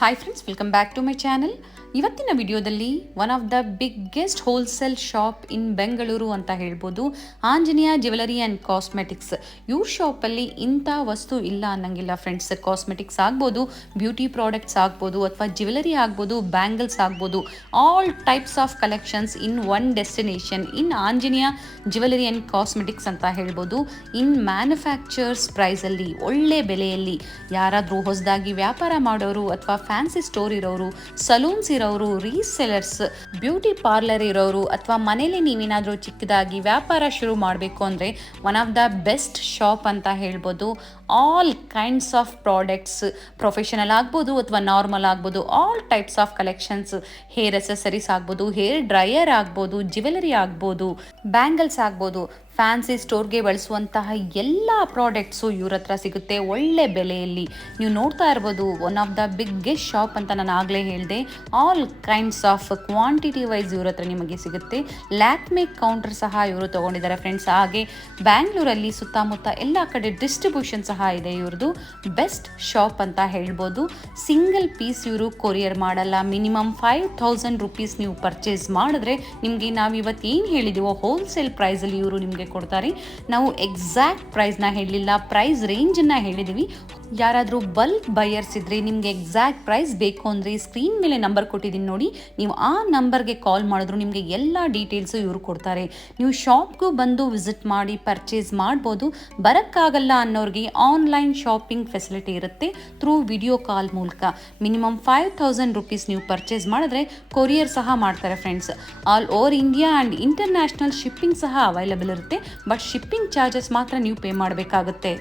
Hi friends, welcome back to my channel. ಇವತ್ತಿನ ವಿಡಿಯೋದಲ್ಲಿ one of the biggest wholesale shop ಇನ್ ಬೆಂಗಳೂರು ಅಂತ ಹೇಳ್ಬೋದು, Anjaneya jewellery and cosmetics. ಇವ್ರ ಶಾಪಲ್ಲಿ ಇಂಥ ವಸ್ತು ಇಲ್ಲ ಅನ್ನಂಗಿಲ್ಲ ಫ್ರೆಂಡ್ಸ್. ಕಾಸ್ಮೆಟಿಕ್ಸ್ ಆಗ್ಬೋದು, ಬ್ಯೂಟಿ ಪ್ರಾಡಕ್ಟ್ಸ್ ಆಗ್ಬೋದು, ಅಥವಾ ಜ್ಯುವೆಲರಿ ಆಗ್ಬೋದು, ಬ್ಯಾಂಗಲ್ಸ್ ಆಗ್ಬೋದು, all types of collections in one destination in Anjaneya jewellery and cosmetics ಅಂತ ಹೇಳ್ಬೋದು. ಇನ್ ಮ್ಯಾನುಫ್ಯಾಕ್ಚರ್ಸ್ ಪ್ರೈಸಲ್ಲಿ ಒಳ್ಳೆ ಬೆಲೆಯಲ್ಲಿ ಯಾರಾದರೂ ಹೊಸದಾಗಿ ವ್ಯಾಪಾರ ಮಾಡೋರು ಅಥವಾ ಫ್ಯಾನ್ಸಿ ಸ್ಟೋರ್ ಇರೋರು, ಸಲೂನ್ಸ್ ಇರೋರು, ರೀಸೆಲರ್ಸ್, ಬ್ಯೂಟಿ ಪಾರ್ಲರ್ ಇರೋರು, ಅಥವಾ ಮನೇಲಿ ನೀವೇನಾದರೂ ಚಿಕ್ಕದಾಗಿ ವ್ಯಾಪಾರ ಶುರು ಮಾಡಬೇಕು ಅಂದರೆ one of the best shop ಅಂತ ಹೇಳ್ಬೋದು. All kinds of products, professional ಆಗ್ಬೋದು ಅಥವಾ ನಾರ್ಮಲ್ ಆಗ್ಬೋದು, all types of collections, hair accessories ಆಗ್ಬೋದು, ಹೇರ್ ಡ್ರೈಯರ್ ಆಗ್ಬೋದು, ಜ್ಯುವೆಲರಿ ಆಗ್ಬೋದು, ಬ್ಯಾಂಗಲ್ಸ್ ಆಗ್ಬೋದು, ಫ್ಯಾನ್ಸಿ ಸ್ಟೋರ್ಗೆ ಬಳಸುವಂತಹ ಎಲ್ಲ ಪ್ರಾಡಕ್ಟ್ಸು ಇವ್ರ ಹತ್ರ ಸಿಗುತ್ತೆ ಒಳ್ಳೆ ಬೆಲೆಯಲ್ಲಿ. ನೀವು ನೋಡ್ತಾ ಇರ್ಬೋದು, one of the biggest shop ಅಂತ ನಾನು ಆಗಲೇ ಹೇಳಿದೆ. All kinds of quantity wise ಇವ್ರ ಹತ್ರ ನಿಮಗೆ ಸಿಗುತ್ತೆ. ಲ್ಯಾಕ್ಮೆ ಕೌಂಟರ್ ಸಹ ಇವರು ತೊಗೊಂಡಿದ್ದಾರೆ ಫ್ರೆಂಡ್ಸ್. ಹಾಗೆ ಬ್ಯಾಂಗ್ಳೂರಲ್ಲಿ ಸುತ್ತಮುತ್ತ ಎಲ್ಲ ಕಡೆ ಡಿಸ್ಟ್ರಿಬ್ಯೂಷನ್ ಸಹ ಇದೆ ಇವ್ರದ್ದು. ಬೆಸ್ಟ್ ಶಾಪ್ ಅಂತ ಹೇಳ್ಬೋದು. ಸಿಂಗಲ್ ಪೀಸ್ ಇವರು ಕೊರಿಯರ್ ಮಾಡಲ್ಲ. ಮಿನಿಮಮ್ 5000 ರುಪೀಸ್ ನೀವು ಪರ್ಚೇಸ್ ಮಾಡಿದ್ರೆ ನಿಮಗೆ ನಾವು ಇವತ್ತು ಏನು ಹೇಳಿದೀವೋ ಹೋಲ್ಸೇಲ್ ಪ್ರೈಸಲ್ಲಿ ಇವರು ನಿಮಗೆ ಕೊಡ್ತಾರೆ. ನಾವು ಎಕ್ಸಾಕ್ಟ್ ಪ್ರೈಸ್ನ ಹೇಳಿಲ್ಲ, ಪ್ರೈಸ್ ರೇಂಜನ್ನು ಹೇಳಿದ್ದೀವಿ. ಯಾರಾದರೂ ಬಲ್ಕ್ ಬೈಯರ್ಸ್ ಇದ್ದರೆ ನಿಮಗೆ ಎಕ್ಸಾಕ್ಟ್ ಪ್ರೈಸ್ ಬೇಕು ಅಂದರೆ ಸ್ಕ್ರೀನ್ ಮೇಲೆ ನಂಬರ್ ಕೊಟ್ಟಿದ್ದೀನಿ ನೋಡಿ, ನೀವು ಆ ನಂಬರ್ಗೆ ಕಾಲ್ ಮಾಡಿದ್ರು ನಿಮಗೆ ಎಲ್ಲ ಡೀಟೇಲ್ಸು ಇವರು ಕೊಡ್ತಾರೆ. ನೀವು ಶಾಪ್ಗೂ ಬಂದು ವಿಸಿಟ್ ಮಾಡಿ ಪರ್ಚೇಸ್ ಮಾಡ್ಬೋದು. ಬರೋಕ್ಕಾಗಲ್ಲ ಅನ್ನೋರಿಗೆ ಆನ್ಲೈನ್ ಶಾಪಿಂಗ್ ಫೆಸಿಲಿಟಿ ಇರುತ್ತೆ ಥ್ರೂ ವಿಡಿಯೋ ಕಾಲ್ ಮೂಲಕ. ಮಿನಿಮಮ್ 5000 ರುಪೀಸ್ ನೀವು ಪರ್ಚೇಸ್ ಮಾಡಿದ್ರೆ ಕೊರಿಯರ್ ಸಹ ಮಾಡ್ತಾರೆ friends. All over India and international shipping ಸಹ ಅವೈಲಬಲ್ ಇರುತ್ತೆ. ಬಟ್ ಶಿಪ್ಪಿಂಗ್ ಚಾರ್ಜಸ್ ಮಾತ್ರ ನೀವು ಪೇ ಮಾಡಬೇಕಾಗುತ್ತೆ.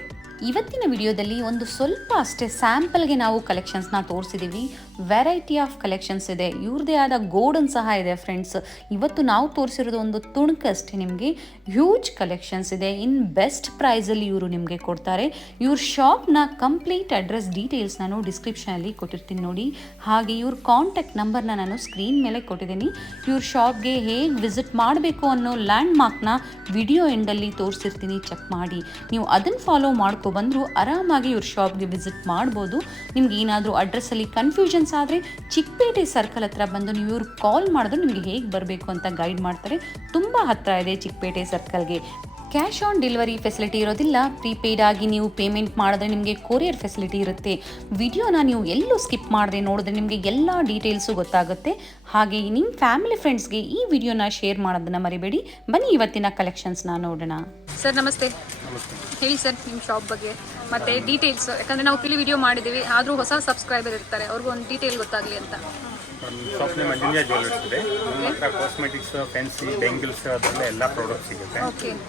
ಇವತ್ತಿನ ವಿಡಿಯೋದಲ್ಲಿ ಒಂದು ಸ್ವಲ್ಪ ಅಷ್ಟೇ ಸ್ಯಾಂಪಲ್ಗೆ ನಾವು ಕಲೆಕ್ಷನ್ಸ್ನ ತೋರಿಸಿದ್ದೀವಿ. ವೆರೈಟಿ ಆಫ್ ಕಲೆಕ್ಷನ್ಸ್ ಇದೆ. ಇವ್ರದ್ದೇ ಆದ ಗೋಡನ್ ಸಹ ಇದೆ ಫ್ರೆಂಡ್ಸ್. ಇವತ್ತು ನಾವು ತೋರಿಸಿರೋದು ಒಂದು ತುಣುಕಷ್ಟೇ. ನಿಮಗೆ ಹ್ಯೂಜ್ ಕಲೆಕ್ಷನ್ಸ್ ಇದೆ. ಇನ್ ಬೆಸ್ಟ್ ಪ್ರೈಸಲ್ಲಿ ಇವರು ನಿಮಗೆ ಕೊಡ್ತಾರೆ. ಇವ್ರ ಶಾಪ್ನ ಕಂಪ್ಲೀಟ್ ಅಡ್ರೆಸ್ ಡೀಟೇಲ್ಸ್ ನಾನು ಡಿಸ್ಕ್ರಿಪ್ಷನಲ್ಲಿ ಕೊಟ್ಟಿರ್ತೀನಿ ನೋಡಿ. ಹಾಗೆ ಇವ್ರ ಕಾಂಟ್ಯಾಕ್ಟ್ ನಂಬರ್ನ ನಾನು ಸ್ಕ್ರೀನ್ ಮೇಲೆ ಕೊಟ್ಟಿದ್ದೀನಿ. ಇವ್ರ ಶಾಪ್ಗೆ ಹೇಗೆ ವಿಸಿಟ್ ಮಾಡಬೇಕು ಅನ್ನೋ ಲ್ಯಾಂಡ್ ಮಾರ್ಕ್ನ ವಿಡಿಯೋ ಎಂಡಲ್ಲಿ ತೋರಿಸಿರ್ತೀನಿ, ಚೆಕ್ ಮಾಡಿ. ನೀವು ಅದನ್ನು ಫಾಲೋ ಬಂದರೂ ಆರಾಮಾಗಿ ಇವ್ರ ಶಾಪ್ಗೆ ವಿಸಿಟ್ ಮಾಡ್ಬೋದು. ನಿಮ್ಗೆ ಏನಾದರೂ ಅಡ್ರೆಸ್ಸಲ್ಲಿ ಕನ್ಫ್ಯೂಷನ್ಸ್ ಆದರೆ ಚಿಕ್ಕಪೇಟೆ ಸರ್ಕಲ್ ಹತ್ರ ಬಂದು ನೀವು ಇವ್ರು ಕಾಲ್ ಮಾಡಿದ್ರೆ ನಿಮಗೆ ಹೇಗೆ ಬರಬೇಕು ಅಂತ ಗೈಡ್ ಮಾಡ್ತಾರೆ. ತುಂಬ ಹತ್ತಿರ ಇದೆ ಚಿಕ್ಕಪೇಟೆ ಸರ್ಕಲ್ಗೆ. ಕ್ಯಾಶ್ ಆನ್ ಡೆಲಿವರಿ ಫೆಸಿಲಿಟಿ ಇರೋದಿಲ್ಲ. ಪ್ರೀಪೇಯ್ಡ್ ಆಗಿ ನೀವು ಪೇಮೆಂಟ್ ಮಾಡಿದ್ರೆ ನಿಮಗೆ ಕೊರಿಯರ್ ಫೆಸಿಲಿಟಿ ಇರುತ್ತೆ. ವಿಡಿಯೋನ ನೀವು ಎಲ್ಲೂ ಸ್ಕಿಪ್ ಮಾಡದೆ ನೋಡಿದ್ರೆ ನಿಮಗೆ ಎಲ್ಲ ಡೀಟೇಲ್ಸು ಗೊತ್ತಾಗುತ್ತೆ. ಹಾಗೆ ನಿಮ್ಮ ಫ್ಯಾಮಿಲಿ ಫ್ರೆಂಡ್ಸ್ಗೆ ಈ ವಿಡಿಯೋನ ಶೇರ್ ಮಾಡೋದನ್ನು ಮರಿಬೇಡಿ. ಬನ್ನಿ ಇವತ್ತಿನ ಕಲೆಕ್ಷನ್ಸ್ನ ನೋಡೋಣ. ಸರ್ ನಮಸ್ತೆ. ಹೇಳಿ ಸರ್ ನಿಮ್ಮ ಶಾಪ್ ಬಗ್ಗೆ ಮತ್ತು ಡೀಟೇಲ್ಸ್. ಯಾಕಂದರೆ ನಾವು ಇಲ್ಲಿ ವಿಡಿಯೋ ಮಾಡಿದ್ದೀವಿ, ಆದರೂ ಹೊಸ ಸಬ್ಸ್ಕ್ರೈಬರ್ ಇರ್ತಾರೆ, ಅವ್ರಿಗೂ ಒಂದು ಡೀಟೇಲ್ ಗೊತ್ತಾಗಲಿ ಅಂತ. ಶಾಪ್ ನೇಮ್ ಆಂಜನೇಯ ಜ್ಯುವೆಲರ್ಸ್ ಇದೆ. ನಮ್ಮ ಹತ್ರ ಕಾಸ್ಮೆಟಿಕ್ಸ್, ಫ್ಯಾನ್ಸಿ, ಬ್ಯಾಂಗಲ್ಸ್ ಅದೆಲ್ಲ ಎಲ್ಲ ಪ್ರಾಡಕ್ಟ್ಸ್ ಸಿಗುತ್ತೆ.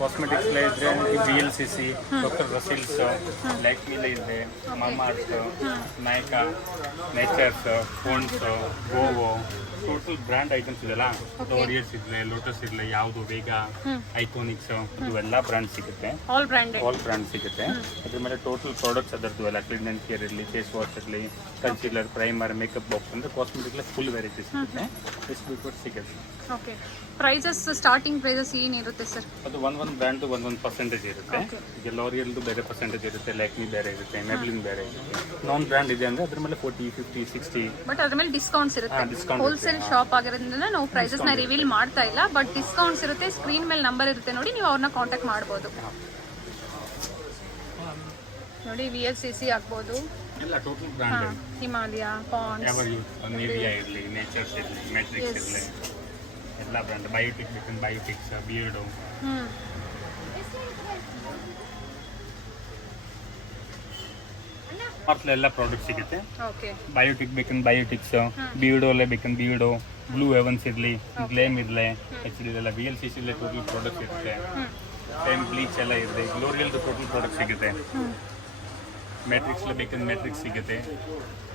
ಕಾಸ್ಮೆಟಿಕ್ಸ್ ಇದ್ರೆ VLCC, ಡಾಕ್ಟರ್ ರಸೀಲ್ಸ್, ಲ್ಯಾಕ್ಮಿಲೇ ಇದೆ, mamaearth, Nykaa, nature's, Pond's, ಗೋವೋ, ಟೋಟಲ್ ಬ್ರ್ಯಾಂಡ್ ಐಟಮ್ಸ್ ಇದೆಲ್ಲ. ಲೋರಿಯರ್ಸ್ ಇರಲಿ, ಲೋಟಸ್ ಇರಲಿ, ಯಾವುದು ವೇಗಾ, ಐಕೋನಿಕ್ಸ್, ಇವೆಲ್ಲ ಬ್ರ್ಯಾಂಡ್ ಸಿಗುತ್ತೆ. ಆಲ್ ಬ್ರ್ಯಾಂಡ್ ಸಿಗುತ್ತೆ. ಅದ್ರ ಮೇಲೆ ಟೋಟಲ್ ಪ್ರಾಡಕ್ಟ್ಸ್ ಅದರದ್ದು ಎಲ್ಲ ಕ್ಲೀನ್ ಆ್ಯಂಡ್ ಕೇರ್ ಇರಲಿ, ಫೇಸ್ ವಾಶ್ ಇರಲಿ, ಕನ್ಸೀಲರ್, ಪ್ರೈಮರ್, ಮೇಕಪ್ ಬಾಕ್ಸ್ ಅಂದರೆ ಕಾಸ್ಮೆಟಿಕ್ಸ್ ಫುಲ್ ವೆರೈಟಿ ಸಿಗುತ್ತೆ. ಎಷ್ಟು ಬೇಕು ಸಿಗುತ್ತೆ. ಓಕೆ, ಪ್ರೈಸಸ್ ಸ್ಟಾರ್ಟಿಂಗ್ ಪ್ರೈಸಸ್ ಏನಿರುತ್ತೆ ಸರ್? ಅದು ಒಂದೊಂದು ಬ್ರ್ಯಾಂಡು ಒಂದೊಂದು ಪರ್ಸೆಂಟೇಜ್ ಇರುತ್ತೆ. ಈಗ ಲೋರಿಯಲ್ದು ಬೇರೆ ಪರ್ಸೆಂಟೇಜ್ ಇರುತ್ತೆ, ಲ್ಯಾಕ್ಮಿ ಬೇರೆ ಇರುತ್ತೆ, ಮೆಬ್ಲಿನ್ ಬೇರೆ ಇರುತ್ತೆ. ನಾನ್ ಬ್ರ್ಯಾಂಡ್ ಇದೆ ಅಂದರೆ ಅದ್ರ ಮೇಲೆ 40, 50, 60. ಬಟ್ ಅದ್ರ ಮೇಲೆ ಡಿಸ್ಕೌಂಟ್ಸ್ ಇರುತ್ತೆ. ಹೋಲ್ಸೇಲ್ ಶಾಪ್ ಆಗಿರೋದ್ರಿಂದ ನಾವು ಪ್ರೈಸಸ್ನ ರಿವೀಲ್ ಮಾಡ್ತಾ ಇಲ್ಲ, ಬಟ್ ಡಿಸ್ಕೌಂಟ್ಸ್ ಇರುತ್ತೆ. ಸ್ಕ್ರೀನ್ ಮೇಲೆ ನಂಬರ್ ಇರುತ್ತೆ ನೋಡಿ, ನೀವು ಅವ್ರನ್ನ ಕಾಂಟ್ಯಾಕ್ಟ್ ಮಾಡ್ಬೋದು. ನೋಡಿ VLCC ಆಗ್ಬೋದು, ಎಲ್ಲ total brand. Himalaya, Pond's, Nivea ಇರಲಿ, ನೇಚರ್ಸ್ ಇರಲಿ, ಮ್ಯಾಟ್ರಿಕ್ಸ್ ಇರಲಿ, ಎಲ್ಲ ಬ್ರ್ಯಾಂಡ್. ಬಯೋಟಿಕ್ ಬೇಕಂದ್ರೆ ಬಯೋಟಿಕ್ಸ್, ಬಿಯರ್ಡೋ, ಎಲ್ಲ ಪ್ರಾಡಕ್ಟ್ ಸಿಗುತ್ತೆ. ಬಯೋಟಿಕ್ ಬೇಕಂದ್ರೆ ಬಯೋಟಿಕ್ಸ್, ಬಿಯರ್ಡೋ ಅಲ್ಲೇ ಬೇಕಂದ್ರೆ ಬಿಯರ್ಡೋ, ಬ್ಲೂ ಹೆವನ್ಸ್ ಇರಲಿ, ಗ್ಲೇಮ್ ಇರಲಿ, HD ಇದೆಲ್ಲ VLCC ಇರಲಿ, ಟೋಟಲ್ ಪ್ರಾಡಕ್ಟ್ ಇರುತ್ತೆ. ಟೈಮ್ ಬ್ಲೀಚ್ ಎಲ್ಲ ಇರುತ್ತೆ. ಗ್ಲೋರಿಯಲ್ದು ಟೋಟಲ್ ಪ್ರಾಡಕ್ಟ್ ಸಿಗುತ್ತೆ. ಮ್ಯಾಟ್ರಿಕ್ಸ್ ಬೇಕಂದ್ರೆ ಮ್ಯಾಟ್ರಿಕ್ಸ್ ಸಿಗುತ್ತೆ.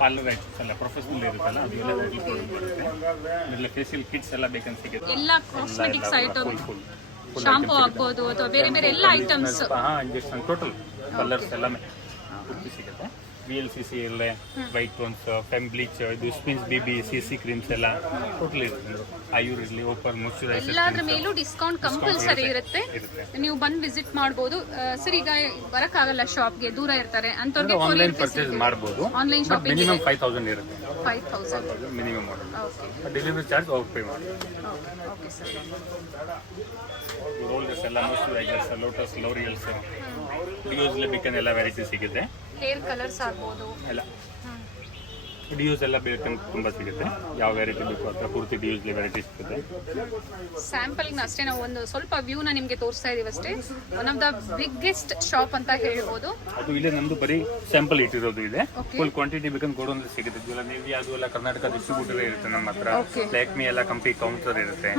ಪಾರ್ಲರ್ ಐಟಮ್ಸ್ ಎಲ್ಲ ಪ್ರೊಫೆಷನಲ್ ಇರುತ್ತಲ್ಲ, ಅದೆಲ್ಲ ಟೋಟಲ್ ಪ್ರಾಡಕ್ಟ್ ಬರುತ್ತೆ. ಆಮೇಲೆ ಫೇಶಿಯಲ್ ಕಿಟ್ಸ್ ಎಲ್ಲ ಬೇಕಂತ ಸಿಗುತ್ತೆ. ಎಲ್ಲ ಕಾಸ್ಮೆಟಿಕ್ಸ್ ಐಟಮ್, ಶಾಂಪೂ ಆಗ್ಬೋದು ಅಥವಾ ಬೇರೆ ಬೇರೆ ಎಲ್ಲ ಐಟಮ್ಸ್, ಇಂಜೆಕ್ಷನ್, ಟೋಟಲ್ ಕಲರ್ಸ್ ಎಲ್ಲ ಪೂರ್ತಿ ಸಿಗುತ್ತೆ. VLCC ಎಲ್ಲ ವೈಟ್ ಟೋನ್ಸ್ ಫೆಮ್ ಬ್ಲೀಚ್ ಇದು ಸ್ಪಿನ್ಸ್ BB CC ಕ್ರೀಮ್ಸ್ ಎಲ್ಲ ಟೋಟಲ್ ಇರುತ್ತೆ. ಆಯುರ್ ಇರಲಿ ಓಪರ್ ಮಾಯ್ಶ್ಚರೈಸರ್ ಎಲ್ಲಾದ್ರ ಮೇಲೂ ಡಿಸ್ಕೌಂಟ್ ಕಂಪಲ್ಸರಿ ಇರುತ್ತೆ. ನೀವು ಬಂದು ವಿಸಿಟ್ ಮಾಡ್ಬೋದು. ಸರ್ ಈಗ ಬರಕ್ಕಾಗಲ್ಲ ಶಾಪ್ಗೆ, ದೂರ ಇರ್ತಾರೆ ಅಂತವ್ರಿಗೆ ಆನ್ಲೈನ್ ಪರ್ಚೇಸ್ ಮಾಡ್ಬೋದು. ಆನ್ಲೈನ್ ಶಾಪಿಂಗ್ ಮಿನಿಮಮ್ 5000 ಇರುತ್ತೆ 5000. ಮಿನಿಮಮ್ ಓಕೆ ಡೆಲಿವರಿ ಚಾರ್ಜ್ ಅವ್ರು ಪೇ ಮಾಡಿ. Okay sir. ರೋಲ್ಡರ್ಸ್ ಎಲ್ಲ ಮಾಯ್ಶ್ಚರೈಸರ್ಸ್ ಲೋಟಸ್ ಲೋರಿಯಲ್ಸ್ ಡಿಯೋಸ್ಲಿ ಬೇಕನ್ ಎಲ್ಲ ವೆರೈಟಿ ಸಿಗುತ್ತೆ. ಹೇರ್ ಕಲರ್ಸ್ ಆಗ್ಬೋದು ಎಲ್ಲ ಡಿಯೋಸ್ ಎಲ್ಲ ಬೇಕಂತ ತುಂಬ ಸಿಗುತ್ತೆ. ಯಾವ ವೆರೈಟಿ ಬೇಕು ಅಥವಾ ಪೂರ್ತಿ ಡಿಯೋಸ್ಲಿ ವೆರೈಟಿ ಸಿಗುತ್ತೆ. ಸ್ಯಾಂಪಲ್ನ ಅಷ್ಟೇ ನಾವು ಒಂದು ಸ್ವಲ್ಪ ವ್ಯೂನ ನಿಮಗೆ ತೋರಿಸ್ತಾ ಇದೀವಿ ಅಷ್ಟೇ. One of the biggest shop ಅಂತ ಹೇಳ್ಬೋದು. ಅದು ಇಲ್ಲೇ ನಮ್ದು ಬರೀ ಸ್ಯಾಂಪಲ್ ಇಟ್ಟಿರೋದು ಇದೆ. ಫುಲ್ ಕ್ವಾಂಟಿಟಿ ಬೇಕಂತ ಗೋಡೌನ್ ಸಿಗುತ್ತೆ. ಇದೆಲ್ಲ ನೇವಿ ಅದು ಎಲ್ಲ ಕರ್ನಾಟಕ ಡಿಸ್ಟ್ರಿಬ್ಯೂಟರ್ ಇರುತ್ತೆ ನಮ್ಮ ಹತ್ರ. ಲ್ಯಾಕ್ಮಿ ಎಲ್ಲ ಕಂಪ್ನಿ ಕೌಂಟರ್ ಇರುತ್ತೆ.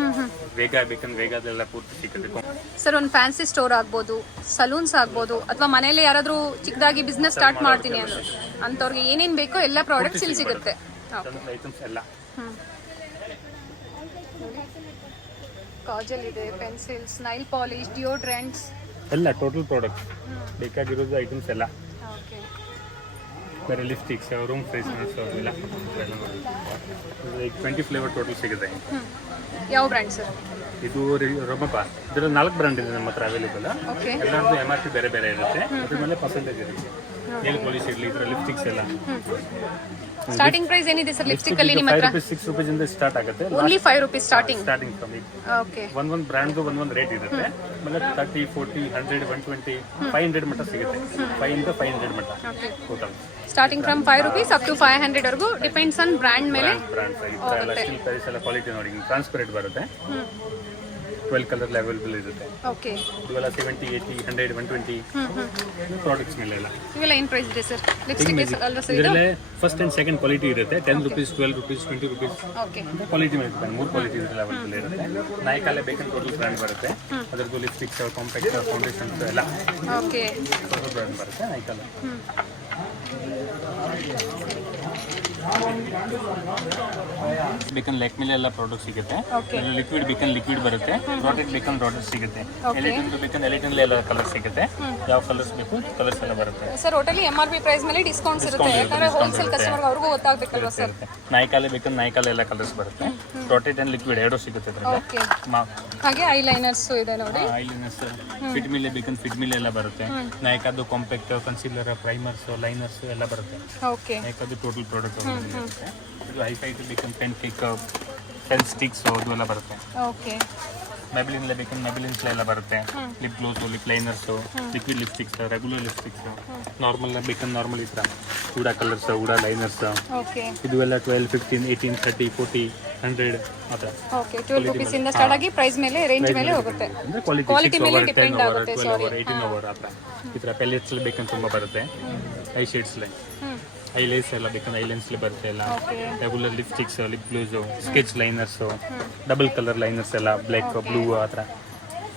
ವೇಗ ಬೇಕಂತ ವೇಗದೆಲ್ಲ ಪೂರ್ತಿ ಸಿಗುತ್ತೆ. ಸರ್ ಒಂದು ಫ್ಯಾನ್ಸಿ ಸ್ಟೋರ್ ಆಗ್ಬೋದು, ಸಲೂನ್ಸ್ ಆಗ್ಬೋದು, ಅಥವಾ ಮನೇಲಿ ಯಾರಾದರೂ ಚಿಕ್ಕದಾಗಿ ಬಿಸ್ನೆಸ್ ಸ್ಟಾರ್ಟ್ ಮಾಡ್ತೀನಿ ಅಂದ್ರೆ ಅಂಥವ್ರಿಗೆ ಏನೇನು ಬೇಕೋ ಎಲ್ಲ ಪ್ರಾಡಕ್ಟ್ಸ್ ಇಲ್ಲಿ ಸಿಗುತ್ತೆ. ಐಟಮ್ಸ್ ಎಲ್ಲ ಕಾಜಲ್ ಇದೆ, ಪೆನ್ಸಿಲ್ಸ್, ನೈಲ್ ಪಾಲಿಶ್, ಡಿಯೋಡ್ರೆಂಟ್ಸ್ ಎಲ್ಲ ಟೋಟಲ್ ಪ್ರಾಡಕ್ಟ್ ಬೇಕಾಗಿರೋದು ಐಟಮ್ಸ್ ಎಲ್ಲ. ಓಕೆ. ಬೇರೆ ಲಿಪ್ಸ್ಟಿಕ್ಸ್ ರೂಮ್ ಫ್ರೇಗ್ರೆನ್ಸ್ ಎಲ್ಲ 20 ಫ್ಲೇವರ್ ಟೋಟಲ್ ಸಿಗುತ್ತೆ. ಯಾವ ಬ್ರ್ಯಾಂಡ್ ಸರ್? ಇದು ರೊಮಪ. ಇದರಲ್ಲಿ 4 ಬ್ರ್ಯಾಂಡ್ ಇದೆ ನಮ್ಮ ಹತ್ರ ಅವೈಲೇಬಲ್. ಓಕೆ. ಎಲ್ಲರದ್ದು MRP ಬೇರೆ ಬೇರೆ ಇರುತ್ತೆ. ಅದ್ರ ಮೇಲೆ ಪರ್ಸೆಂಟೇಜ್ ಇರುತ್ತೆ. ನೇಲ್ ಪಾಲಿಶ್ ಇರಲಿ, ಇದರ ಲಿಪ್ಸ್ಟಿಕ್ಸ್ ಎಲ್ಲ ಸ್ಟಾರ್ಟಿಂಗ್ ಪ್ರೈಸ್ ಏನಿದೆ ಸರ್ ಲಿಪ್ಸ್ಟಿಕ್ ಅಲ್ಲಿ ನಿಮ್ಮ ಹತ್ರ? 6 ರೂಪೀಸ್ ಇಂದ ಸ್ಟಾರ್ಟ್ ಆಗುತ್ತೆ. ಓನ್ಲಿ 5 ರೂಪೀಸ್ ಸ್ಟಾರ್ಟಿಂಗ್ ಫ್ರಮ್ ಇದು. ಓಕೆ. ಒಂದೊಂದು ಬ್ರ್ಯಾಂಡ್ದು ಒಂದೊಂದು ರೇಟ್ ಇರುತ್ತೆ. ಆಮೇಲೆ 30, 40, 100, 120, 500 ಮಟ್ಟ ಸಿಗುತ್ತೆ. 5 ಇಂದ 500 ಮಟ್ಟ total. Starting from 5 rupees up to 500 ವರೆಗೂ ಡಿಪೆಂಡ್ಸ್ ಆನ್ ಬ್ರ್ಯಾಂಡ್ ಮೇಲೆ. ಬ್ರ್ಯಾಂಡ್ಸ್ ಎಲ್ಲ ಸ್ಟಿಲ್ ಪ್ರೈಸ್ ಎಲ್ಲ ಕ್ವಾಲಿಟಿ ನೋಡಿ ಟ್ರಾನ್ಸ್ಪರೆಂಟ್ ಬರುತ್ತೆ. 12 ಕಲರ್ ಅವೈಲೇಬಲ್ ಇರುತ್ತೆ. ಓಕೆ. ಇವೆಲ್ಲ 70, 80, 100, 120 ಪ್ರಾಡಕ್ಟ್ಸ್ ಮೇಲೆ ಎಲ್ಲ. ಇವೆಲ್ಲ ಏನು ಪ್ರೈಸ್ ಇದೆ ಸರ್? ಲಿಪ್ಸ್ಟಿಕ್ ಅಲ್ವಾ ಸರ್? ಇದರಲ್ಲೇ ಫಸ್ಟ್ ಅಂಡ್ ಸೆಕೆಂಡ್ ಕ್ವಾಲಿಟಿ ಇರುತ್ತೆ. 10 rupees, 12 rupees, 20 rupees okay. Quality ಮೇಲೆ ಇರುತ್ತೆ. 3 ಕ್ವಾಲಿಟಿ ಅವೈಲೇಬಲ್ ಇರುತ್ತೆ. ನಾಯ್ಕಾಲೆ ಬೇಕಂತ ಟೋಟಲ್ ಬ್ರ್ಯಾಂಡ್ ಬರುತ್ತೆ. ಅದರದ್ದು ಲಿಪ್ಸ್ಟಿಕ್ಸ್, ಕಾಂಪ್ಯಾಕ್ಟ್, ಫೌಂಡೇಶನ್ಸ್ ಎಲ್ಲ ಓಕೆ. ಟೋಟಲ್ ಬ್ರ್ಯಾಂಡ್ ಬರುತ್ತೆ ನಾಯ್ಕಾಲೆ. ಬೇಕನ್ ಲ್ಯಾಕ್ಮಿಲೆ ಎಲ್ಲ ಪ್ರಾಡಕ್ಟ್ ಸಿಗುತ್ತೆ. ಲಿಕ್ವಿಡ್ ಬೇಕನ್ ಲಿಕ್ವಿಡ್ ಬರುತ್ತೆ. ರಾಟೆಡ್ ಬೇಕನ್ ರಾಟೆಡ್ ಸಿಗುತ್ತೆ. ಎಲಿಟನ್ ಬೇಕನ್ ಎಲಿಟನ್ ಎಲ್ಲ ಕಲರ್ ಸಿಗುತ್ತೆ. ಯಾವ ಕಲರ್ಸ್ ಬೇಕು ಕಲರ್ಸ್ ಎಲ್ಲ ಬರುತ್ತೆ. ಸರ್ ಟೋಟಲಿ MRP ಪ್ರೈಸ್ ಮೇಲೆ ಡಿಸ್ಕೌಂಟ್ಸ್ ಇರುತ್ತೆ. ಯಾಕಂದ್ರೆ ಹೋಲ್ಸೇಲ್ ಕಸ್ಟಮರ್ ಅವ್ರಿಗೂ ಗೊತ್ತಾಗಬೇಕಲ್ವಾ ಸರ್? ನಾಯ್ಕಾಲೆ ಬೇಕನ್ ನಾಯ್ಕಾಲೆ ಎಲ್ಲ ಕಲರ್ಸ್ ಬರುತ್ತೆ. ರಾಟೆಡ್ ಅಂಡ್ ಲಿಕ್ವಿಡ್ ಎರಡೂ ಸಿಗುತ್ತೆ ಇದರಲ್ಲಿ. ಓಕೆ. ಹಾಗೆ ಐಲೈನರ್ಸ್ ಇದೆ ನೋಡಿ. ಐಲೈನರ್ಸ್ ಫಿಟ್ ಮಿಲೆ ಬೇಕನ್ ಫಿಟ್ ಮಿಲೆ ಎಲ್ಲ ಬರುತ್ತೆ. ನಾಯ್ಕಾದು ಕಾಂಪ್ಯಾಕ್ಟ್, ಕನ್ಸೀಲರ್, ಪ್ರೈಮರ್ಸ್, ಲೈನರ್ಸ್ ಎಲ್ಲ ಬರುತ್ತೆ. ಓಕೆ. ನಾಯ್ಕಾದು ಟೋಟಲ್ ಪ್ರಾಡಕ್ಟ್ ಇದು ಹೈಫೈ ಬೇಕನ್ ಪೆನ್ ಕೇಕ್, ಪೆನ್ ಸ್ಟಿಕ್ಸ್ ಅದು ಎಲ್ಲ ಬರುತ್ತೆ. ಓಕೆ. ಮೆಬಿಲಿನ್ಲೆ ಬೇಕನ್ ಮೆಬಿಲಿನ್ಸ್ ಎಲ್ಲ ಬರುತ್ತೆ. Lip gloss, lip liners, liquid lipsticks, regular lipsticks, normal ಬೇಕನ್ ನಾರ್ಮಲ್ ಈ ಥರ ಉಡಾ ಕಲರ್ಸ್, ಉಡಾ ಲೈನರ್ಸ್. ಓಕೆ. ಇದು ಎಲ್ಲ 12, 15, 18, 30, 40, 100 ಆ ಥರ. ಓಕೆ. 12 ರೂಪೀಸ್ ಇಂದ ಸ್ಟಾರ್ಟ್ ಆಗಿ ಪ್ರೈಸ್ ಮೇಲೆ ರೇಂಜ್ ಮೇಲೆ ಹೋಗುತ್ತೆ. ಅಂದರೆ ಕ್ವಾಲಿಟಿ ಮೇಲೆ ಡಿಪೆಂಡ್ ಆಗುತ್ತೆ. 12 over, 18 over ಆ ಥರ. ಈ ಥರ ಪೆಲೆಟ್ಸ್ ಬೇಕಂತ ತುಂಬ ಬರುತ್ತೆ. ಐ ಶೇಡ್ಸ್ಲೆ ಐಲೈಸ್ ಎಲ್ಲ ಬೇಕಂದ್ರೆ ಐಲೈನ್ಸ್ಲೆ ಬರುತ್ತೆ ಎಲ್ಲ. Regular lipsticks, lip gloss, sketch liners, double colour liners ಎಲ್ಲ ಬ್ಲ್ಯಾಕ್, ಬ್ಲೂ ಆ ಥರ.